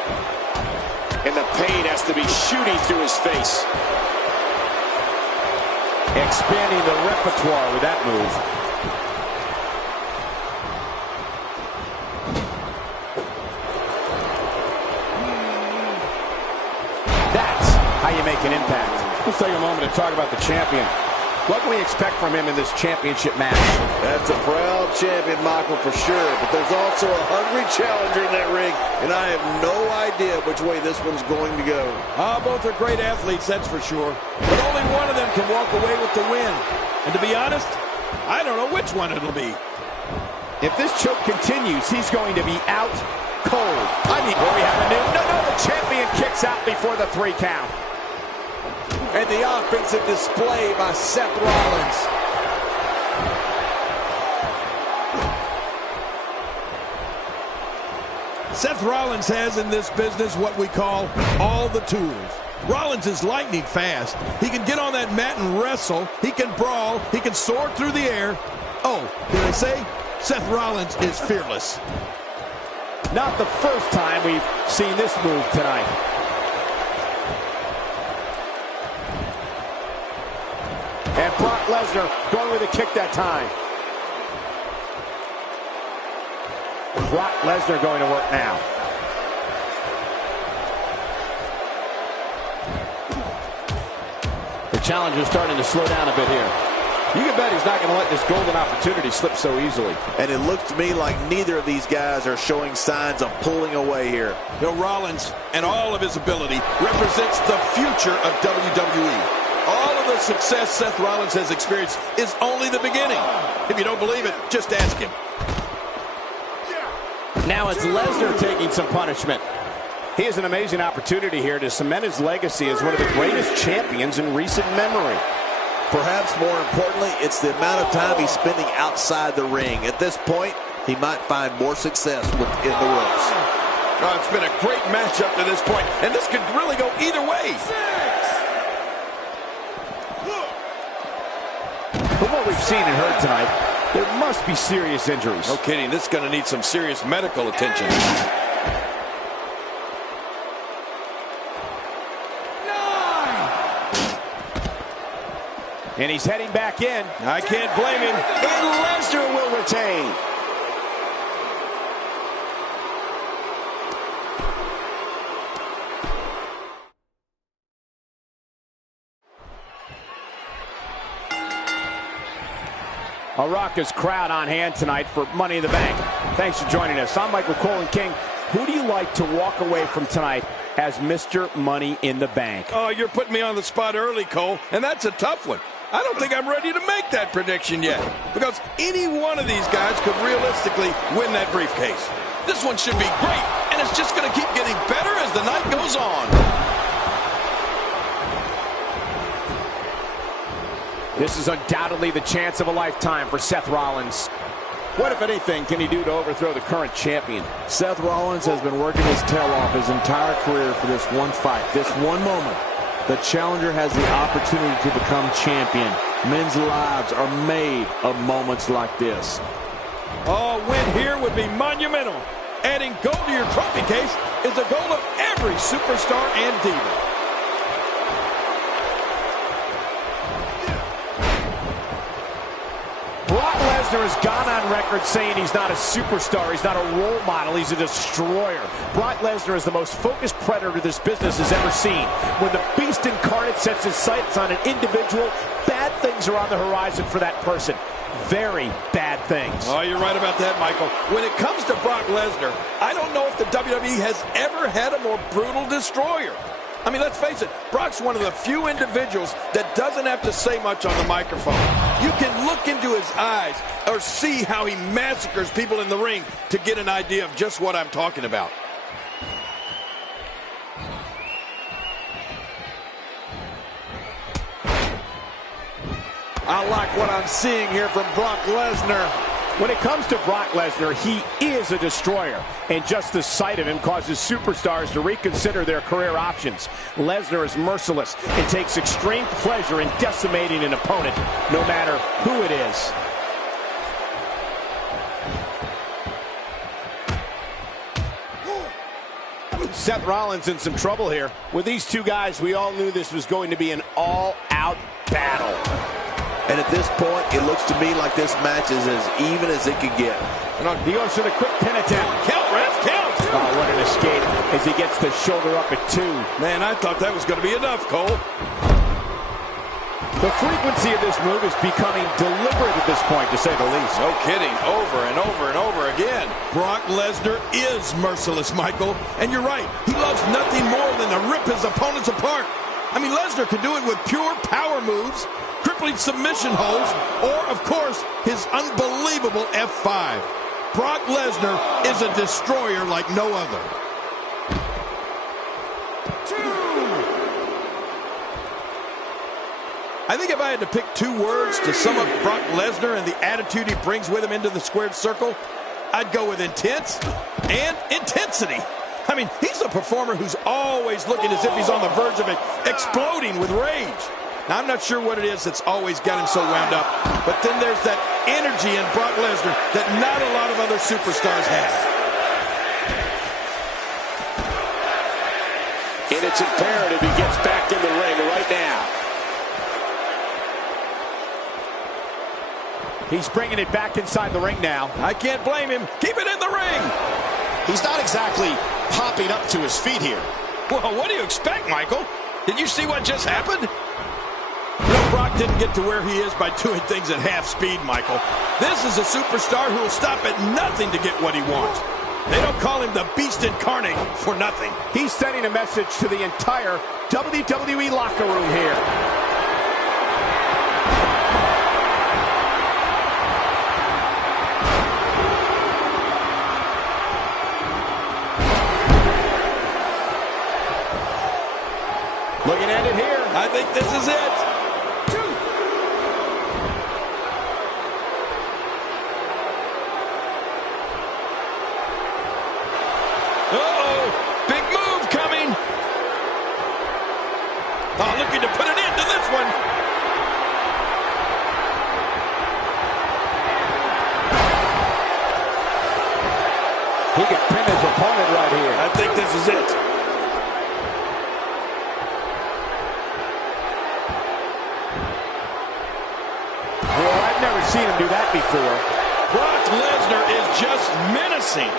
And the pain has to be shooting through his face. Expanding the repertoire with that move. That's how you make an impact. Let's take a moment to talk about the champion. What can we expect from him in this championship match? That's a proud champion, Michael, for sure. But there's also a hungry challenger in that ring, and I have no idea which way this one's going to go. Both are great athletes, that's for sure. But only one of them can walk away with the win. And to be honest, I don't know which one it'll be. If this choke continues, he's going to be out cold. I mean, we have a new... No, the champion kicks out before the 3 count. And the offensive display by Seth Rollins. Seth Rollins has in this business what we call all the tools. Rollins is lightning fast. He can get on that mat and wrestle. He can brawl. He can soar through the air. Oh, did I say? Seth Rollins is fearless. Not the first time we've seen this move tonight. And Brock Lesnar going with a kick that time. Brock Lesnar going to work now. The challenger's starting to slow down a bit here. You can bet he's not going to let this golden opportunity slip so easily. And it looks to me like neither of these guys are showing signs of pulling away here. Bill Rollins and all of his ability represents the future of WWE. All of the success Seth Rollins has experienced is only the beginning. If you don't believe it, just ask him. Now it's Lesnar taking some punishment. He has an amazing opportunity here to cement his legacy as one of the greatest champions in recent memory. Perhaps more importantly, it's the amount of time he's spending outside the ring. At this point, he might find more success within the ropes. Oh, it's been a great match up to this point, and this could really go either way. From what we've seen and heard tonight, there must be serious injuries. No kidding. This is going to need some serious medical attention. And he's heading back in. I can't blame him. And Lesnar will retain. A raucous crowd on hand tonight for Money in the Bank. Thanks for joining us. I'm Michael Cole and King. Who do you like to walk away from tonight as Mr. Money in the Bank? Oh, you're putting me on the spot early, Cole, and that's a tough one. I don't think I'm ready to make that prediction yet, because any one of these guys could realistically win that briefcase. This one should be great, and it's just going to keep getting better as the night goes on. This is undoubtedly the chance of a lifetime for Seth Rollins. What, if anything, can he do to overthrow the current champion? Seth Rollins has been working his tail off his entire career for this one fight, this one moment. The challenger has the opportunity to become champion. Men's lives are made of moments like this. Oh, a win here would be monumental. Adding gold to your trophy case is the goal of every superstar and diva. Brock Lesnar has gone on record saying he's not a superstar, he's not a role model, he's a destroyer. Brock Lesnar is the most focused predator this business has ever seen. When the beast incarnate sets his sights on an individual, bad things are on the horizon for that person. Very bad things. Oh, you're right about that, Michael. When it comes to Brock Lesnar, I don't know if the WWE has ever had a more brutal destroyer. I mean, let's face it, Brock's one of the few individuals that doesn't have to say much on the microphone. You can look into his eyes or see how he massacres people in the ring to get an idea of just what I'm talking about. I like what I'm seeing here from Brock Lesnar. When it comes to Brock Lesnar, he is a destroyer, and just the sight of him causes superstars to reconsider their career options. Lesnar is merciless and takes extreme pleasure in decimating an opponent, no matter who it is. Seth Rollins in some trouble here. With these two guys, we all knew this was going to be an all-out battle. And at this point, it looks to me like this match is as even as it could get. He goes for the quick pin attempt. Count, ref, count! Oh, what an escape as he gets the shoulder up at 2. Man, I thought that was going to be enough, Cole. The frequency of this move is becoming deliberate at this point, to say the least. No kidding. Over and over and over again. Brock Lesnar is merciless, Michael. And you're right. He loves nothing more than to rip his opponents apart. I mean, Lesnar can do it with pure power moves, crippling submission holds, or, of course, his unbelievable F5. Brock Lesnar is a destroyer like no other. I think if I had to pick 2 words to sum up Brock Lesnar and the attitude he brings with him into the squared circle, I'd go with intense and intensity. I mean, he's a performer who's always looking as if he's on the verge of exploding with rage. Now, I'm not sure what it is that's always got him so wound up, but then there's that energy in Brock Lesnar that not a lot of other superstars have. And it's imperative he gets back in the ring right now. He's bringing it back inside the ring now. I can't blame him. Keep it in the ring. He's not exactly popping up to his feet here. Well, what do you expect, Michael? Did you see what just happened? No, Brock didn't get to where he is by doing things at half speed, Michael. This is a superstar who will stop at nothing to get what he wants. They don't call him the Beast Incarnate for nothing. He's sending a message to the entire WWE locker room here. Looking at it here. I think this is it. 2. Uh-oh. Big move coming. Oh, looking to put an end to this one. He could pin his opponent right here. I think this is it. Well, I've never seen him do that before. Brock Lesnar is just menacing.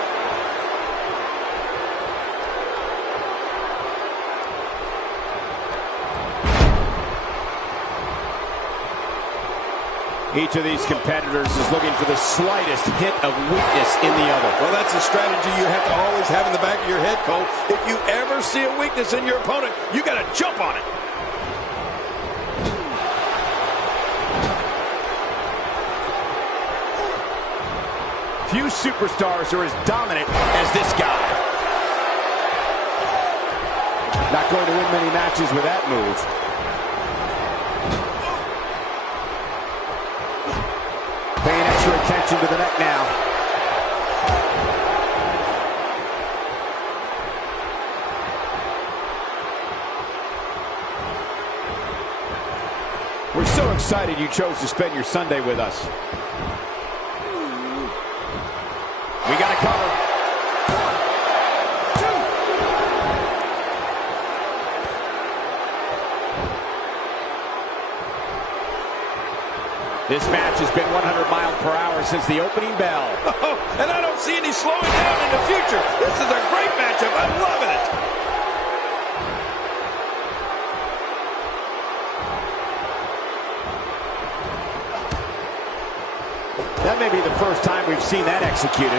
Each of these competitors is looking for the slightest hint of weakness in the other. Well, that's a strategy you have to always have in the back of your head, Cole. If you ever see a weakness in your opponent, you got to jump on it. Few superstars are as dominant as this guy. Not going to win many matches with that move. Paying extra attention to the neck now. We're so excited you chose to spend your Sunday with us. We got to cover. 1, 2. This match has been 100 miles per hour since the opening bell. Oh, and I don't see any slowing down in the future. This is a great matchup. I'm loving it. That may be the first time we've seen that executed.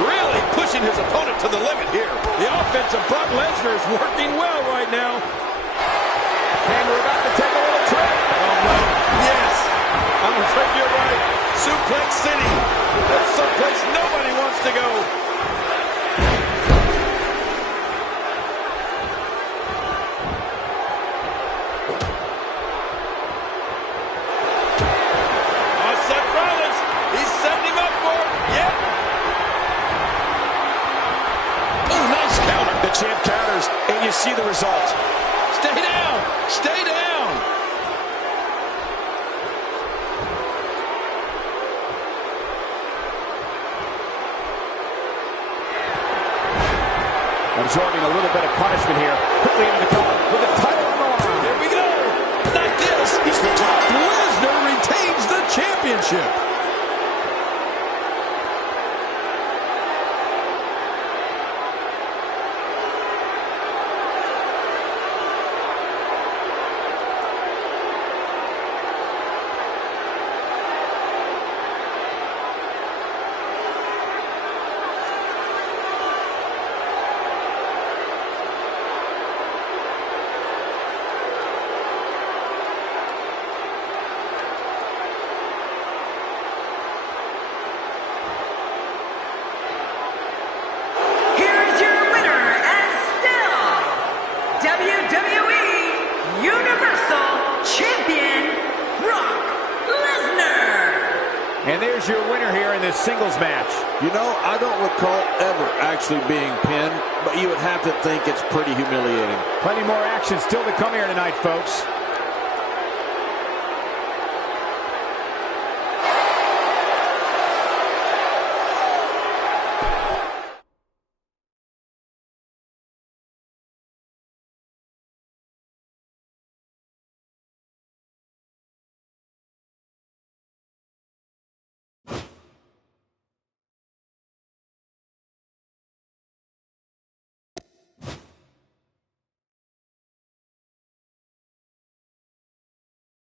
Really pushing his opponent to the limit here. The offense of Brock Lesnar is working well right now. And we're about to take a little trip. Oh, no. Yes. I'm afraid you're right. Suplex City. That's someplace nobody wants to go. Oh, Seth Rollins. He's setting him up for it. Yep. Oh, nice counter. The champ counters, and you see the result. Stay down. Stay down. Absorbing a little bit of punishment here. Quickly into the cover with the title on the line. Here we go. Not this. He's the top. Lesnar retains the championship. Here's your winner and still WWE Universal Champion, Brock Lesnar. And there's your winner here in this singles match. You know, I don't recall ever actually being pinned, but you would have to think it's pretty humiliating. Plenty more action still to come here tonight, folks.